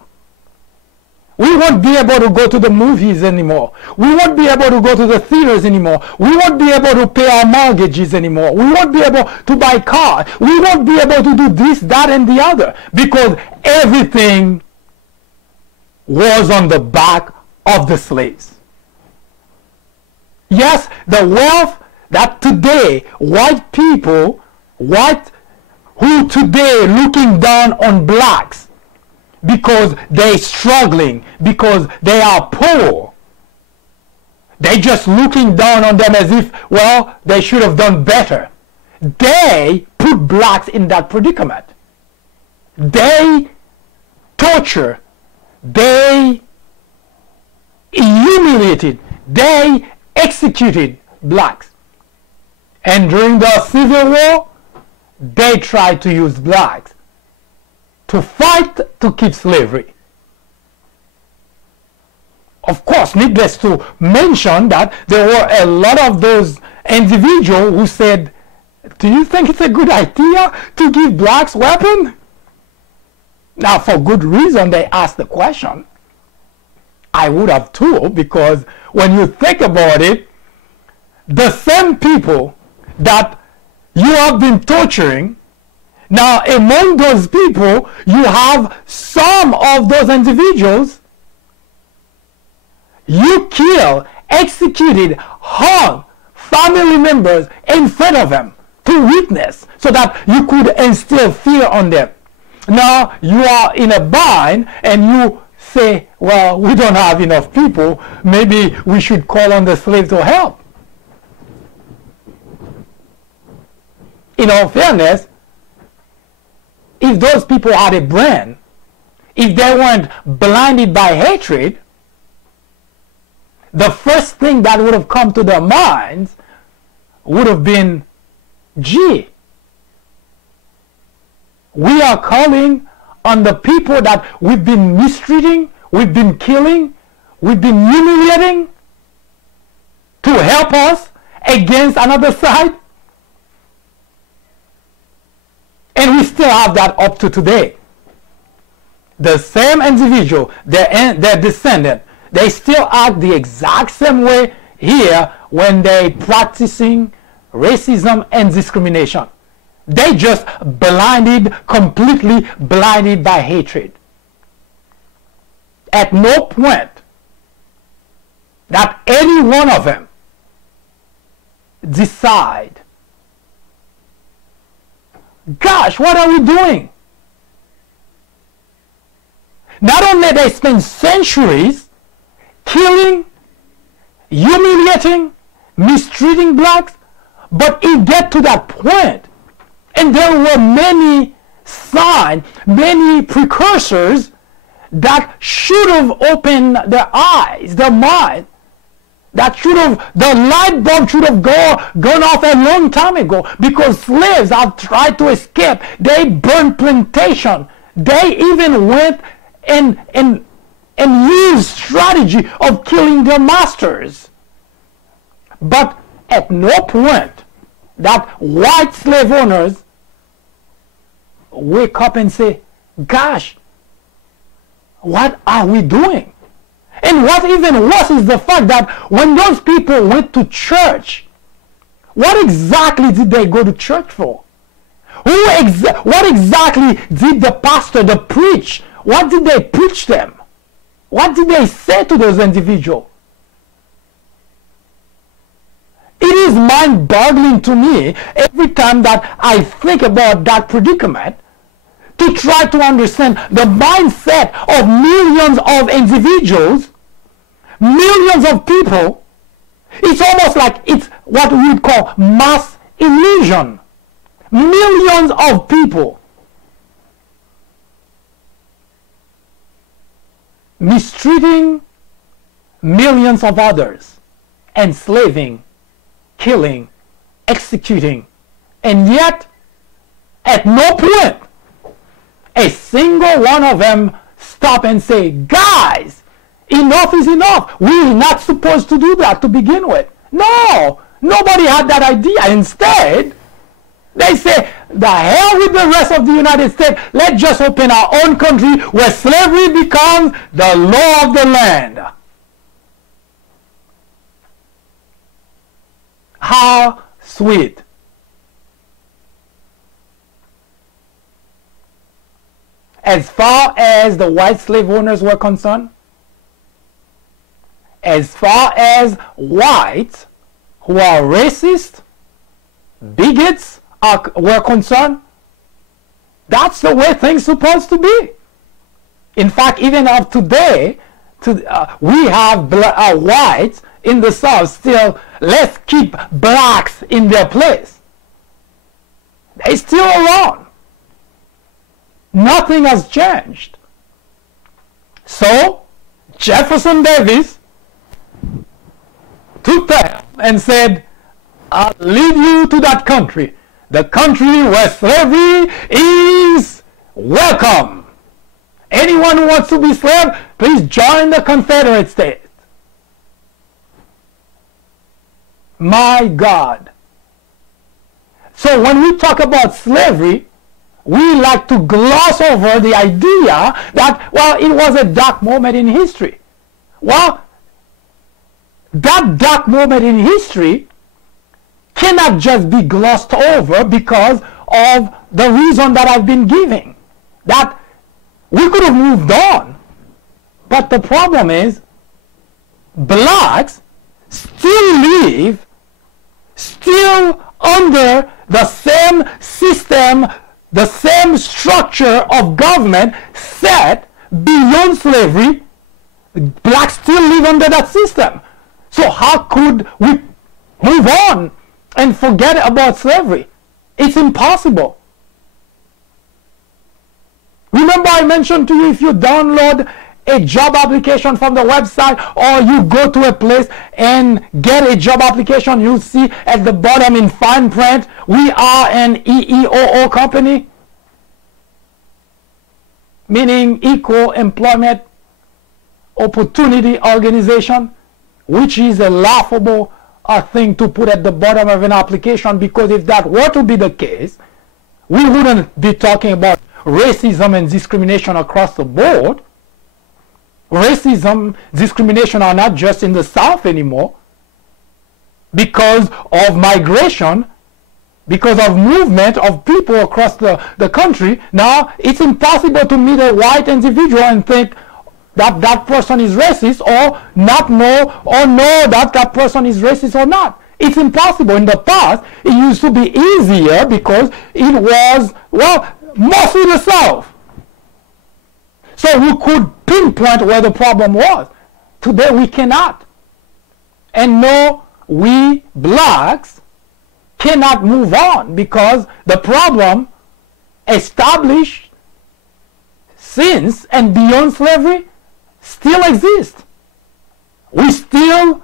We won't be able to go to the movies anymore. We won't be able to go to the theaters anymore. We won't be able to pay our mortgages anymore. We won't be able to buy cars. We won't be able to do this, that, and the other, because everything was on the back of the slaves. Yes, the wealth that today white people, who today looking down on blacks because they're struggling, because they are poor, they just looking down on them as if, well, they should have done better. They put blacks in that predicament. They torture, they humiliated, they executed blacks. And during the Civil War, they tried to use blacks to fight to keep slavery. Of course, needless to mention that there were a lot of those individuals who said, do you think it's a good idea to give blacks weapons? Now, for good reason, they asked the question. I would have too, because when you think about it, the same people that you have been torturing, now among those people, you have some of those individuals you killed, executed, hung family members in front of them to witness, so that you could instill fear on them. Now you are in a bind and you say, well, we don't have enough people, maybe we should call on the slave to help. In all fairness, if those people had a brain, if they weren't blinded by hatred, the first thing that would have come to their minds would have been, gee, we are calling on the people that we've been mistreating, we've been killing, we've been humiliating, to help us against another side. And we still have that up to today. The same individual, their descendant, they still act the exact same way here when they practicing racism and discrimination. They just completely blinded by hatred. At no point that any one of them decide, gosh, what are we doing? Not only they spend centuries killing, humiliating, mistreating blacks, But it get to that point, and there were many signs, many precursors that should have opened their eyes, their mind, that should have, the light bulb should have gone off a long time ago, because slaves have tried to escape. They burned plantation. They even went and used strategy of killing their masters. But at no point that white slave owners wake up and say, gosh, what are we doing? And what even worse is the fact that when those people went to church, what exactly did they go to church for? What exactly did the pastor, the preach, what did they preach them? What did they say to those individuals? It is mind-boggling to me every time that I think about that predicament, to try to understand the mindset of millions of individuals, millions of people. It's almost like it's what we would call mass illusion. Millions of people mistreating millions of others, enslaving, killing, executing, and yet at no point a single one of them stop and say, guys, enough is enough. We're not supposed to do that to begin with. No, nobody had that idea. Instead, they say, the hell with the rest of the United States. Let's just open our own country where slavery becomes the law of the land. How sweet. As far as the white slave owners were concerned, as far as whites who are racist, bigots were concerned, that's the way things supposed to be. In fact, even up today, we have whites in the South still, let's keep blacks in their place. They're still around. Nothing has changed. So, Jefferson Davis took that and said, I'll lead you to that country. The country where slavery is welcome. Anyone who wants to be slave, please join the Confederate States. My God. So when we talk about slavery, we like to gloss over the idea that, well, it was a dark moment in history. Well, that dark moment in history cannot just be glossed over because of the reason that I've been giving. That we could have moved on. But the problem is, blacks still live, still under the same system, the same structure of government set beyond slavery. Blacks still live under that system. So how could we move on and forget about slavery? It's impossible. Remember I mentioned to you, if you download a job application from the website, or you go to a place and get a job application, you'll see at the bottom in fine print, we are an EEOO company, meaning Equal Employment Opportunity Organization, which is a laughable thing to put at the bottom of an application, because if that were to be the case, we wouldn't be talking about racism and discrimination across the board. Racism, discrimination are not just in the South anymore. Because of migration, because of movement of people across the country, now it's impossible to meet a white individual and think that that person is racist, or not know, or know that that person is racist or not. It's impossible. In the past, it used to be easier because it was, well, mostly the South. So we could pinpoint where the problem was. Today we cannot. And no, we blacks cannot move on because the problem established since and beyond slavery still exists. We still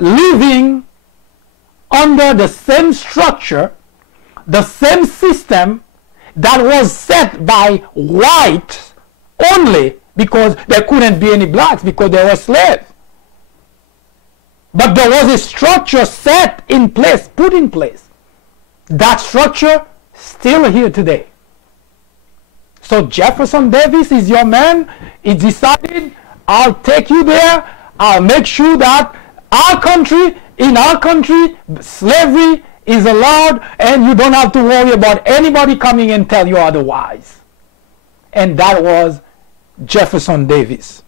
living under the same structure, the same system that was set by whites only because there couldn't be any blacks because they were slaves. But there was a structure set in place, put in place. That structure still here today. So Jefferson Davis is your man. He decided, I'll take you there. I'll make sure that in our country, slavery is allowed and you don't have to worry about anybody coming and tell you otherwise. And that was Jefferson Davis.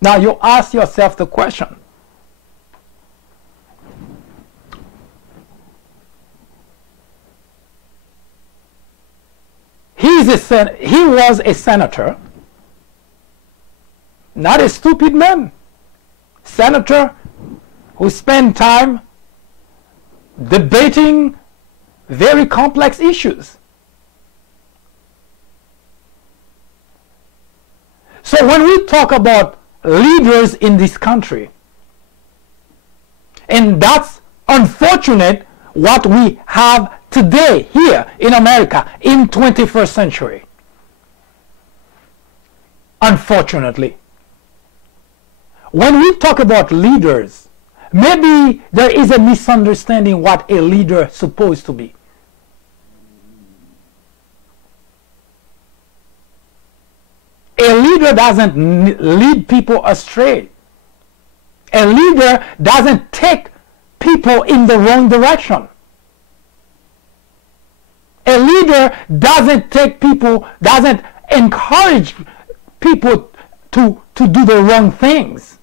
Now you ask yourself the question, he was a senator, not a stupid man. Senator who spent time debating very complex issues. So when we talk about leaders in this country, and that's unfortunate what we have today here in America in 21st century. Unfortunately, when we talk about leaders, maybe there is a misunderstanding what a leader is supposed to be. A leader doesn't lead people astray. A leader doesn't take people in the wrong direction. A leader doesn't encourage people to do the wrong things.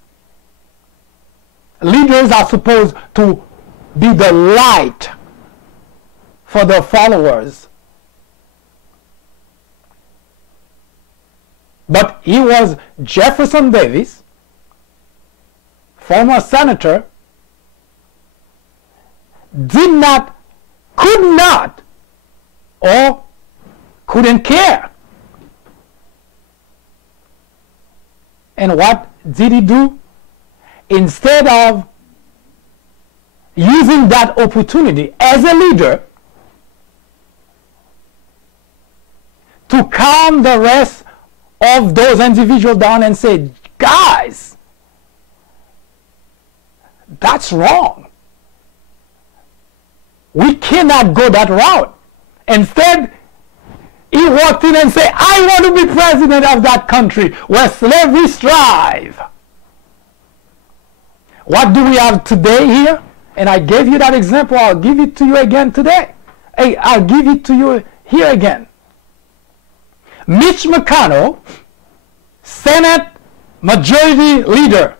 Leaders are supposed to be the light for their followers. But he was Jefferson Davis, former senator, could not, or couldn't care. And what did he do? Instead of using that opportunity as a leader to calm the rest of those individuals down and say, guys, that's wrong. We cannot go that route. Instead, he walked in and said, I want to be president of that country where slavery strive. What do we have today here? And I gave you that example. I'll give it to you again today. I'll give it to you here again. Mitch McConnell, Senate Majority Leader.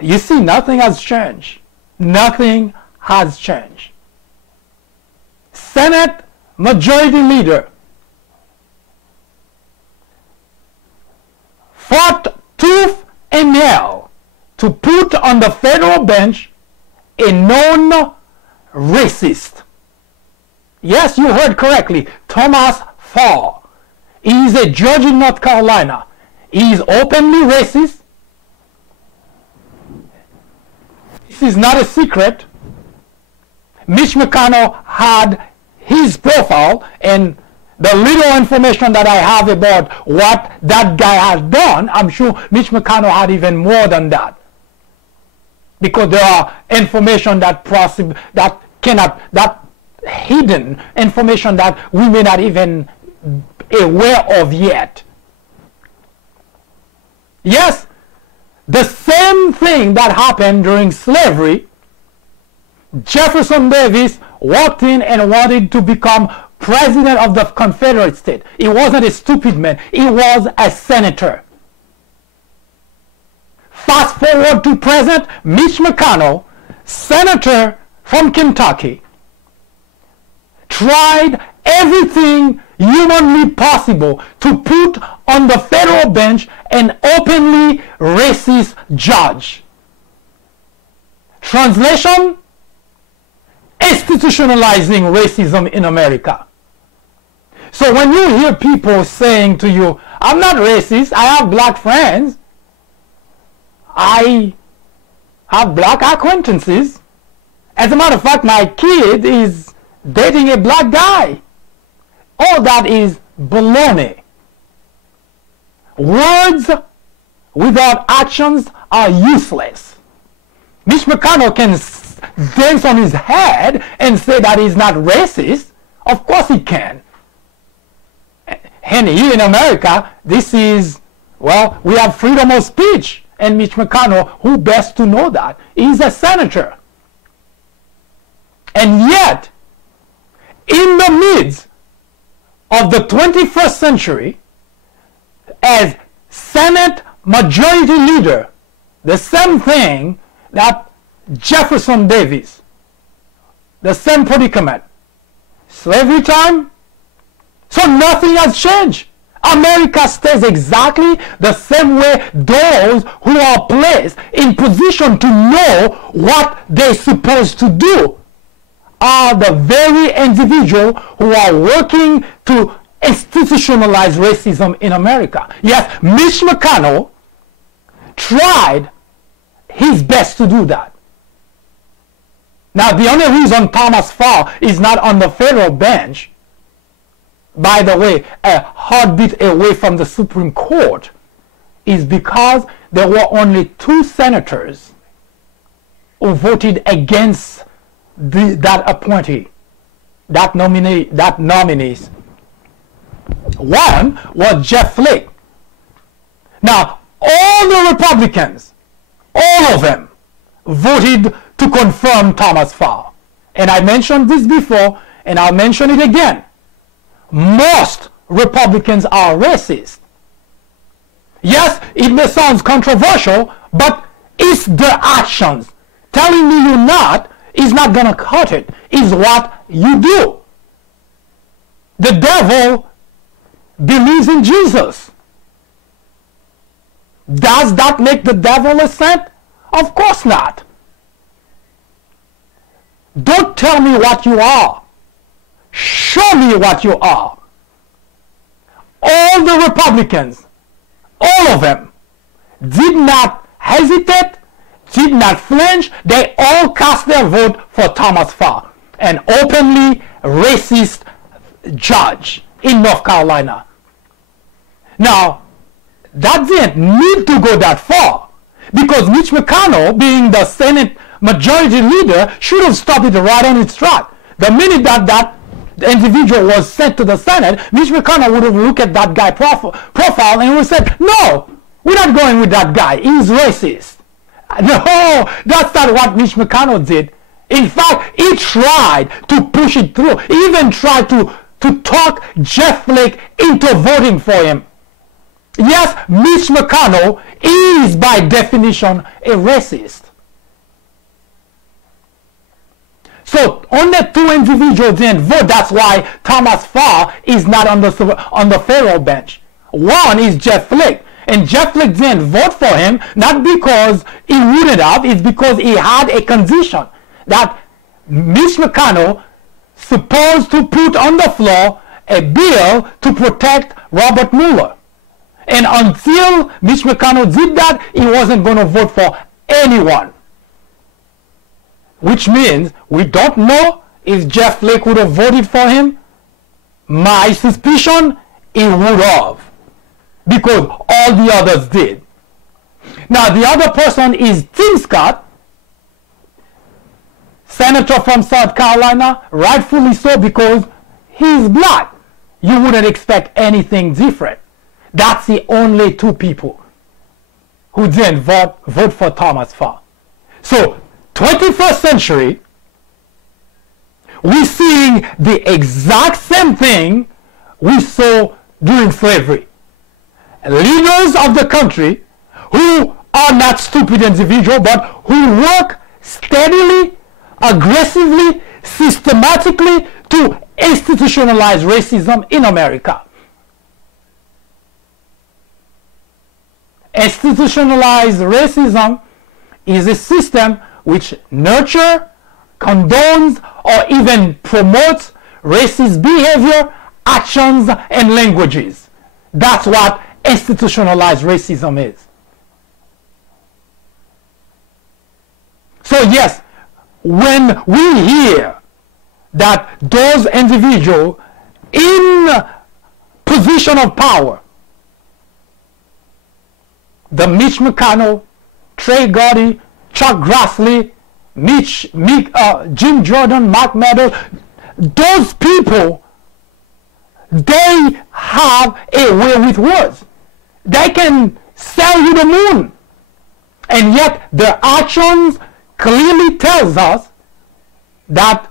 You see, nothing has changed. Nothing has changed. Senate Majority Leader fought tooth and nail to put on the federal bench a known racist. Yes, you heard correctly, Thomas Fall. He is a judge in North Carolina. He is openly racist. This is not a secret. Mitch McConnell had his profile, and the little information that I have about what that guy has done, I'm sure Mitch McConnell had even more than that. Because there are information that hidden information that we may not even aware of yet. Yes, the same thing that happened during slavery, Jefferson Davis walked in and wanted to become president of the Confederate State. He wasn't a stupid man. He was a senator. Fast forward to present, Mitch McConnell, senator from Kentucky, tried everything humanly possible to put on the federal bench an openly racist judge. Translation: institutionalizing racism in America. So when you hear people saying to you, I'm not racist, I have black friends, I have black acquaintances, as a matter of fact, my kid is dating a black guy. All that is baloney. Words without actions are useless. Mitch McConnell can dance on his head and say that he's not racist. Of course he can. And here in America, this is, well, we have freedom of speech. And Mitch McConnell, who best to know that? He's a senator. And yet, in the midst of the 21st century, as Senate Majority Leader, the same thing that Jefferson Davis, the same predicament, slavery time, so nothing has changed. America stays exactly the same way those who are placed in position to know what they're supposed to do are the very individuals who are working to institutionalize racism in America. Yes, Mitch McConnell tried his best to do that. Now, the only reason Thomas Farr is not on the federal bench, by the way, a heartbeat away from the Supreme Court, is because there were only 2 senators who voted against that appointee, that nominees. One was Jeff Flake. Now, all the Republicans, all of them, voted to confirm Thomas Farr. And I mentioned this before, and I'll mention it again. Most Republicans are racist. Yes, it may sound controversial, but it's the actions. Telling me you're not is not going to cut it. It's what you do. The devil believes in Jesus. Does that make the devil a saint? Of course not. Don't tell me what you are. Show me what you are. All the Republicans, all of them, did not hesitate, did not flinch. They all cast their vote for Thomas Farr, an openly racist judge in North Carolina. Now, that didn't need to go that far, because Mitch McConnell, being the Senate Majority Leader, should have stopped it right on its track. The minute that the individual was sent to the Senate, Mitch McConnell would have looked at that guy profile and would have said, no, we're not going with that guy. He's racist. No, that's not what Mitch McConnell did. In fact, he tried to push it through. He even tried to talk Jeff Flake into voting for him. Yes, Mitch McConnell is by definition a racist. So only 2 individuals didn't vote. That's why Thomas Farr is not on the federal bench. One is Jeff Flake. And Jeff Flake didn't vote for him, not because he wouldn't have, it's because he had a condition that Mitch McConnell supposed to put on the floor a bill to protect Robert Mueller. And until Mitch McConnell did that, he wasn't going to vote for anyone. Which means we don't know if Jeff Flake would have voted for him. My suspicion, he would have, because all the others did. Now, the other person is Tim Scott, senator from South Carolina, rightfully so, because he's black. You wouldn't expect anything different. That's the only 2 people who didn't vote for Thomas Farr. So, 21st century, we're seeing the exact same thing we saw during slavery. Leaders of the country who are not stupid individuals, but who work steadily, aggressively, systematically to institutionalized racism in America. Institutionalized racism is a system which nurtures, condones, or even promotes racist behavior, actions, and languages. That's what institutionalized racism is. So yes, when we hear that those individuals in position of power, the Mitch McConnell, Trey Gowdy, Chuck Grassley, Jim Jordan, Mark Meadows, those people, they have a way with words. They can sell you the moon, and yet their actions clearly tells us that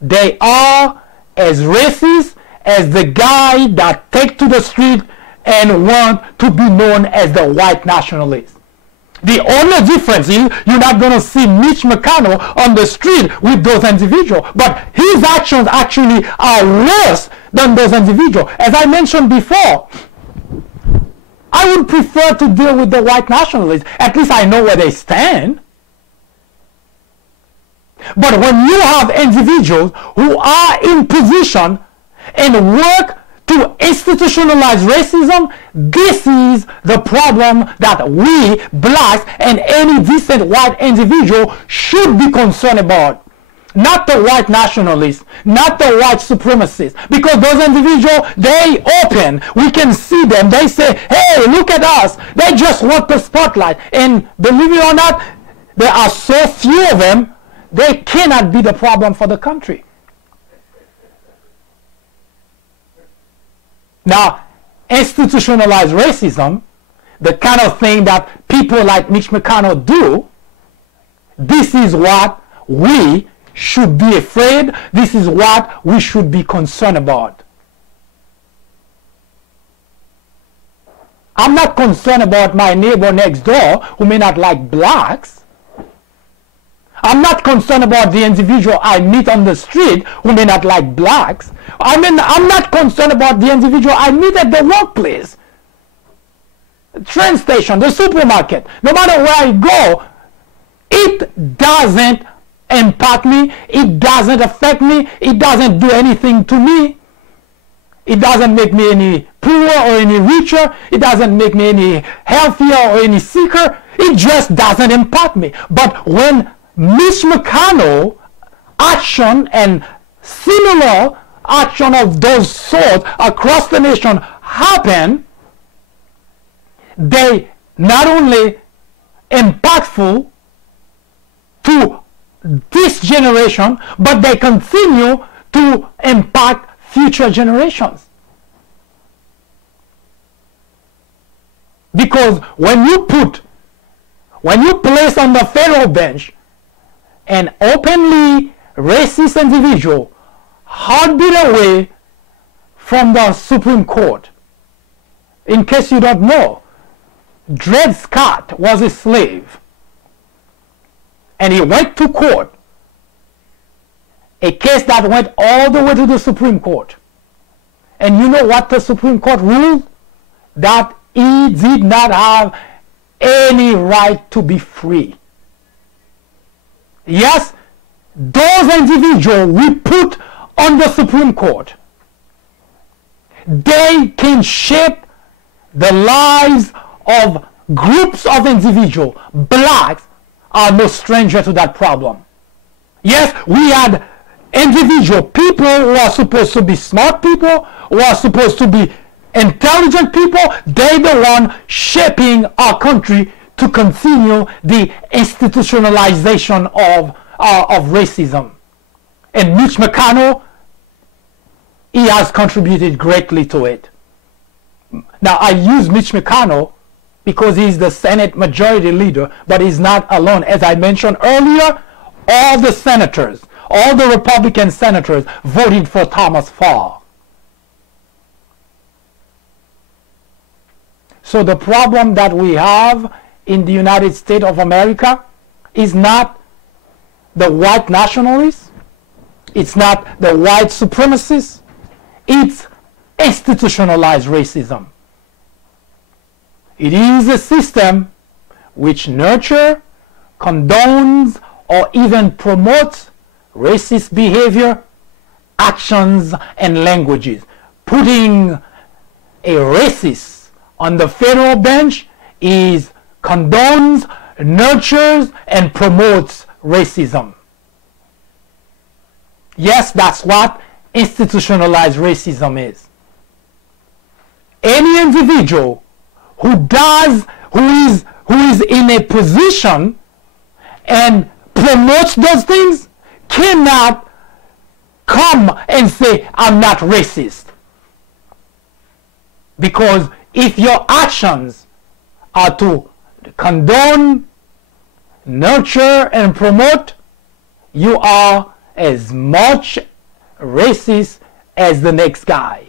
they are as racist as the guy that take to the street and want to be known as the white nationalist. The only difference is you're not going to see Mitch McConnell on the street with those individuals, but his actions actually are worse than those individuals. As I mentioned before, I would prefer to deal with the white nationalists. At least I know where they stand. But when you have individuals who are in position and work to institutionalize racism, this is the problem that we blacks and any decent white individual should be concerned about. Not the white nationalists, not the white supremacists, because those individuals, they open, we can see them, they say, hey, look at us, they just want the spotlight, and believe it or not, there are so few of them, they cannot be the problem for the country. Now, institutionalized racism, the kind of thing that people like Mitch McConnell do, this is what we should be afraid, this is what we should be concerned about. I'm not concerned about my neighbor next door who may not like blacks. I'm not concerned about the individual I meet on the street who may not like blacks. I'm not concerned about the individual I meet at the workplace, the train station, the supermarket. No matter where I go, it doesn't impact me, it doesn't affect me, it doesn't do anything to me. It doesn't make me any poorer or any richer, it doesn't make me any healthier or any sicker, it just doesn't impact me. But when Mitch McConnell action and similar action of those sorts across the nation happen, they not only impactful to this generation, but they continue to impact future generations. Because when you place on the federal bench an openly racist individual heartbeat away from the Supreme Court, in case you don't know, Dred Scott was a slave. And he went to court, a case that went all the way to the Supreme Court. And you know what the Supreme Court ruled? That he did not have any right to be free. Yes, those individuals we put on the Supreme Court, they can shape the lives of groups of individuals. Blacks are no stranger to that problem. Yes, we had individual people who are supposed to be smart people, who are supposed to be intelligent people. They're the one shaping our country to continue the institutionalization of racism. And Mitch McConnell, he has contributed greatly to it. Now, I use Mitch McConnell because he's the Senate Majority Leader, but he's not alone. As I mentioned earlier, all the senators, all the Republican senators voted for Thomas Farr. So the problem that we have in the United States of America is not the white nationalists, It's not the white supremacists. It's institutionalized racism. It is a system which nurtures, condones, or even promotes racist behavior, actions, and languages. Putting a racist on the federal bench is condones, nurtures, and promotes racism. Yes, that's what institutionalized racism is. Any individual who is in a position and promotes those things cannot come and say, I'm not racist. Because if your actions are to condone, nurture, and promote, you are as much racist as the next guy.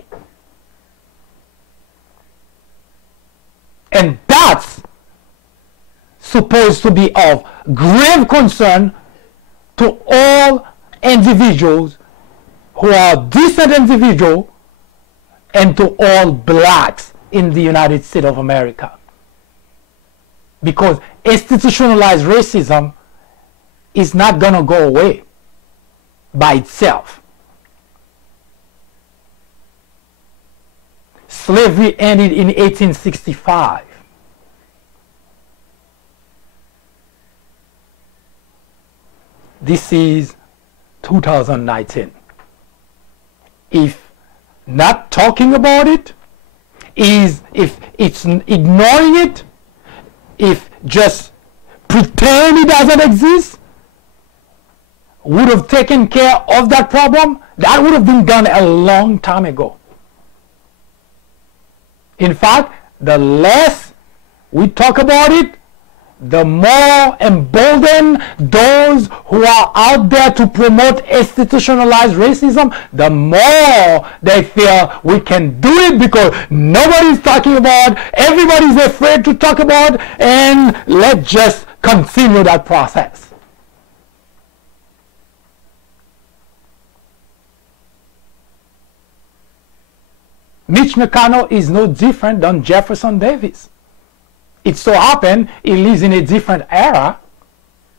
And that's supposed to be of grave concern to all individuals who are decent individuals and to all blacks in the United States of America. Because institutionalized racism is not going to go away by itself. Slavery ended in 1865. This is 2019. If not talking about it, if it's ignoring it, if just pretend it doesn't exist, would have taken care of that problem, that would have been done a long time ago. In fact, the less we talk about it, the more emboldened those who are out there to promote institutionalized racism, the more they feel we can do it because nobody's talking about, everybody's afraid to talk about, and let's just continue that process. Mitch McConnell is no different than Jefferson Davis. It so happened he lives in a different era,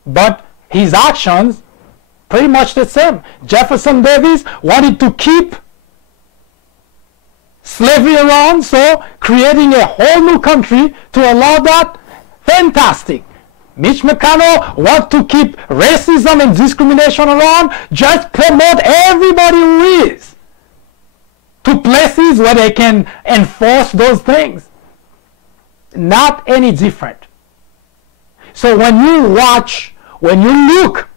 but his actions pretty much the same. Jefferson Davis wanted to keep slavery around, so creating a whole new country to allow that, fantastic. Mitch McConnell wants to keep racism and discrimination around, just promote everybody who is to places where they can enforce those things. Not any different. So when you look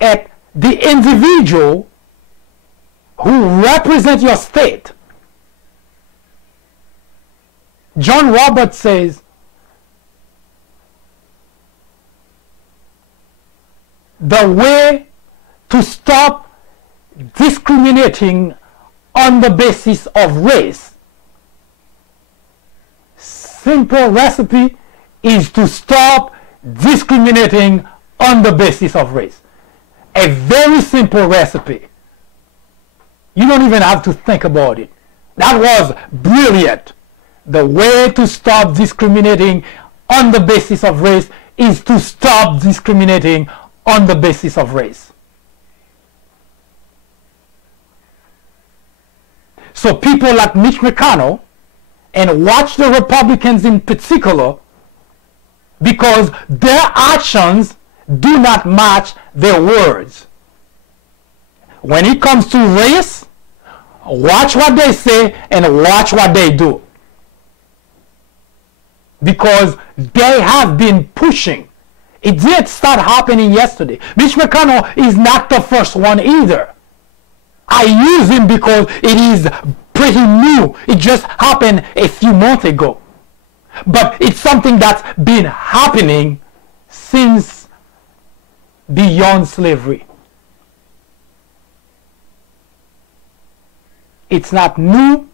at the individual who represent your state, John Roberts says, the way to stop discriminating on the basis of race, simple recipe, is to stop discriminating on the basis of race. A very simple recipe. You don't even have to think about it. That was brilliant. The way to stop discriminating on the basis of race is to stop discriminating on the basis of race. So people like Mitch McConnell, and watch the Republicans in particular, because their actions do not match their words. When it comes to race, watch what they say and watch what they do. Because they have been pushing. It did start happening yesterday. Mitch McConnell is not the first one either. I use him because it is pretty new. It just happened a few months ago. But it's something that's been happening since beyond slavery. It's not new.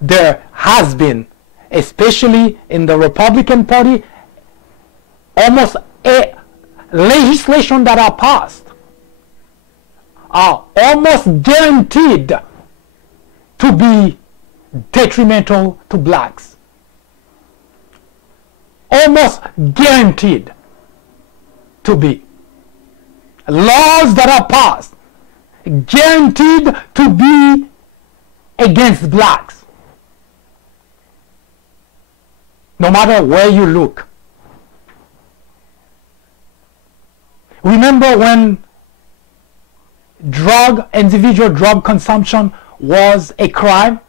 There has been, especially in the Republican Party, almost a legislation that are passed are almost guaranteed to be detrimental to blacks. Almost guaranteed to be. Laws that are passed guaranteed to be against blacks. No matter where you look. Remember when individual drug consumption was a crime?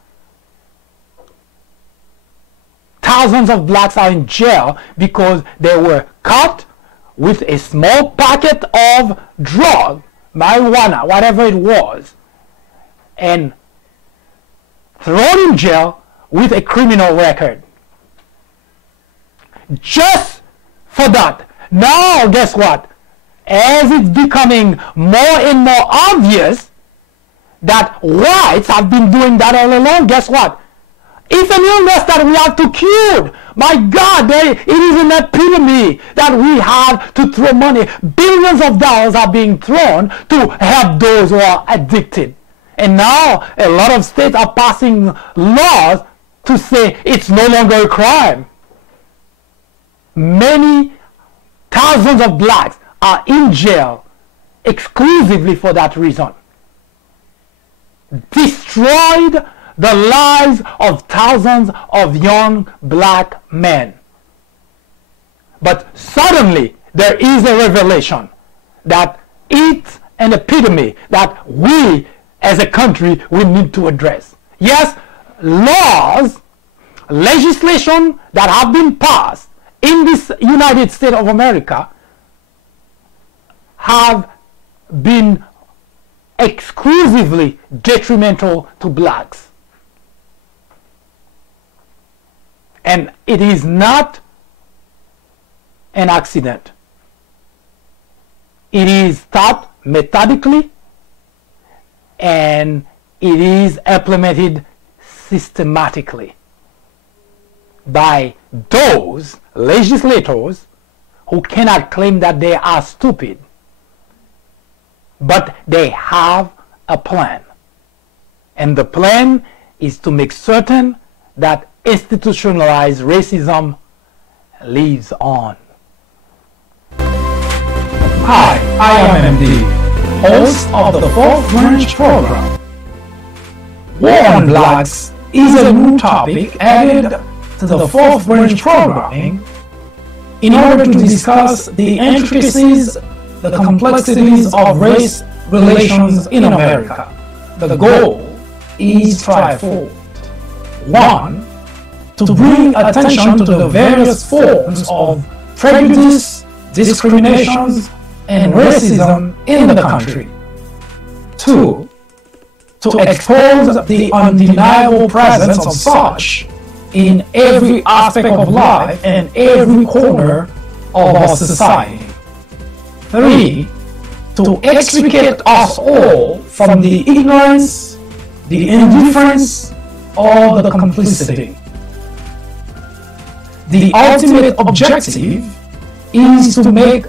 Thousands of blacks are in jail because they were caught with a small packet of drug, marijuana, whatever it was, and thrown in jail with a criminal record. Just for that. Now, guess what? As it's becoming more and more obvious that whites have been doing that all along, guess what? It's an illness that we have to cure. My God, it is an epidemic that we have to throw money. Billions of dollars are being thrown to help those who are addicted. And now a lot of states are passing laws to say it's no longer a crime. Many thousands of blacks are in jail exclusively for that reason. Destroyed the lives of thousands of young black men. But suddenly there is a revelation that it's an epidemic that we as a country we need to address. Yes, laws, legislation that have been passed in this United States of America have been exclusively detrimental to blacks. And it is not an accident. It is taught methodically and it is implemented systematically by those legislators who cannot claim that they are stupid, but they have a plan. And the plan is to make certain that institutionalized racism lives on. Hi, I am MD, host of the Fourth Branch program. War on Blacks is a new topic added to the Fourth Branch programming in order to discuss the intricacies, the complexities of race relations in America. The goal is threefold. 1. To bring attention to the various forms of prejudice, discriminations, and racism in the country. 2. To expose the undeniable presence of such in every aspect of life and every corner of our society. 3. To extricate us all from the ignorance, the indifference, or the complicity. The ultimate objective is to make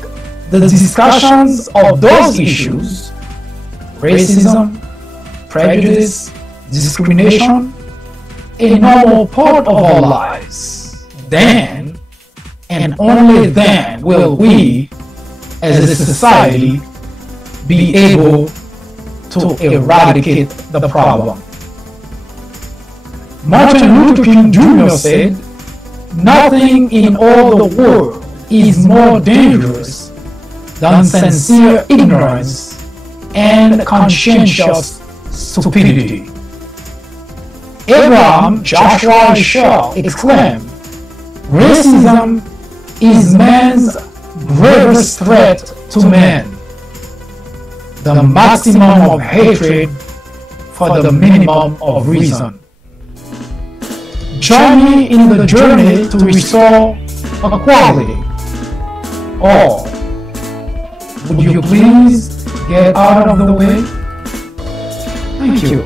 the discussions of those issues, racism, prejudice, discrimination, a normal part of our lives. Then, and only then, will we, as a society, be able to eradicate the problem. Martin Luther King Jr. said, "Nothing in all the world is more dangerous than sincere ignorance and conscientious stupidity." Abraham Joshua Heschel exclaimed, "Racism is man's gravest threat to man, the maximum of hatred for the minimum of reason." Join me in the journey to restore equality. Or would you please get out of the way? Thank you.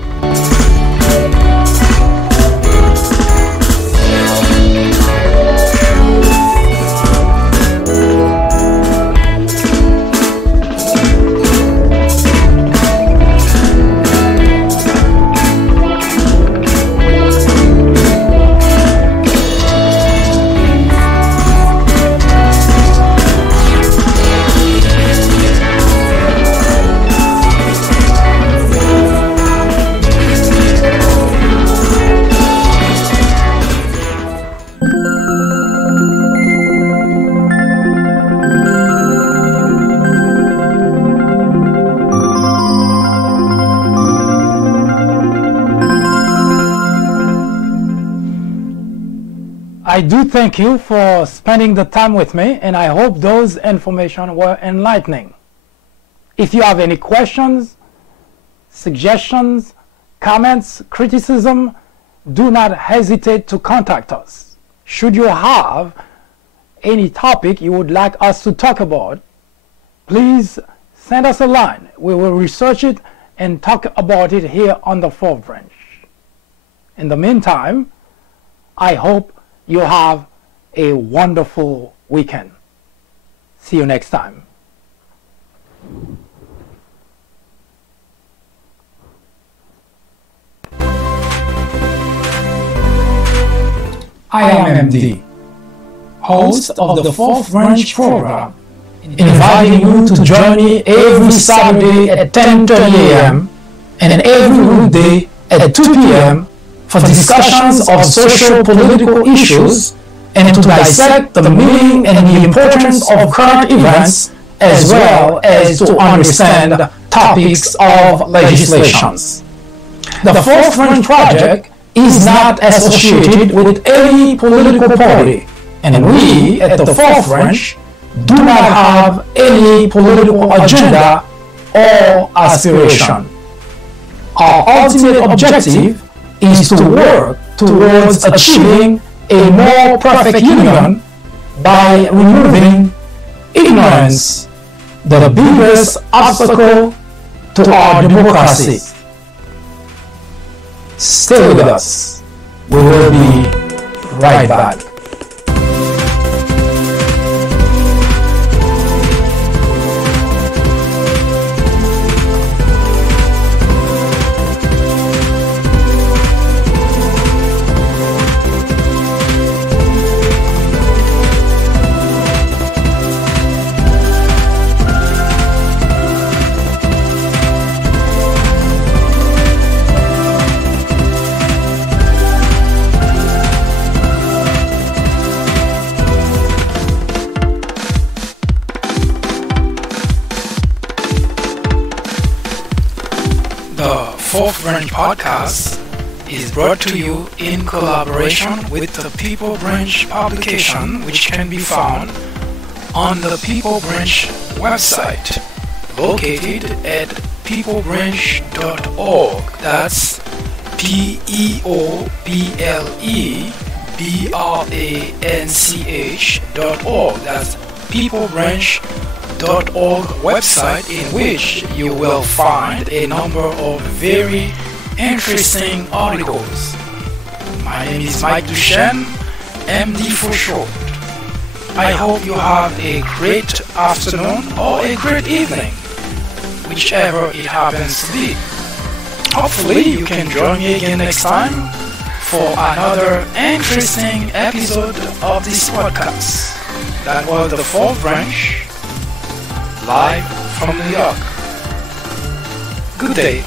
I do thank you for spending the time with me, and I hope those information were enlightening. If you have any questions, suggestions, comments, criticism, do not hesitate to contact us. Should you have any topic you would like us to talk about, please send us a line. We will research it and talk about it here on the Fourth Branch. In the meantime, I hope you have a wonderful weekend. See you next time. I am MD, host of the Fourth Branch program, inviting you to join me every Saturday at 10:30 a.m. and every weekday at 2 p.m. for discussions of social political issues and to dissect the meaning and the importance of current events, as well as to understand topics of legislations. The Fourth Branch Project is not associated with any political party, and we at the Fourth Branch do not have any political agenda or aspiration. Our ultimate objective is to work towards achieving a more perfect union by removing ignorance, the biggest obstacle to our democracy. Stay with us. We will be right back. Fourth Branch Podcast is brought to you in collaboration with the People Branch publication, which can be found on the People Branch website, located at peoplebranch.org. That's peoplebranch.org. That's peoplebranch.org website, in which you will find a number of very interesting articles. My name is Mike Duchesne, MD for short. I hope you have a great afternoon or a great evening, whichever it happens to be. Hopefully you can join me again next time for another interesting episode of this podcast. That was the Fourth Branch, live from New York. Good day.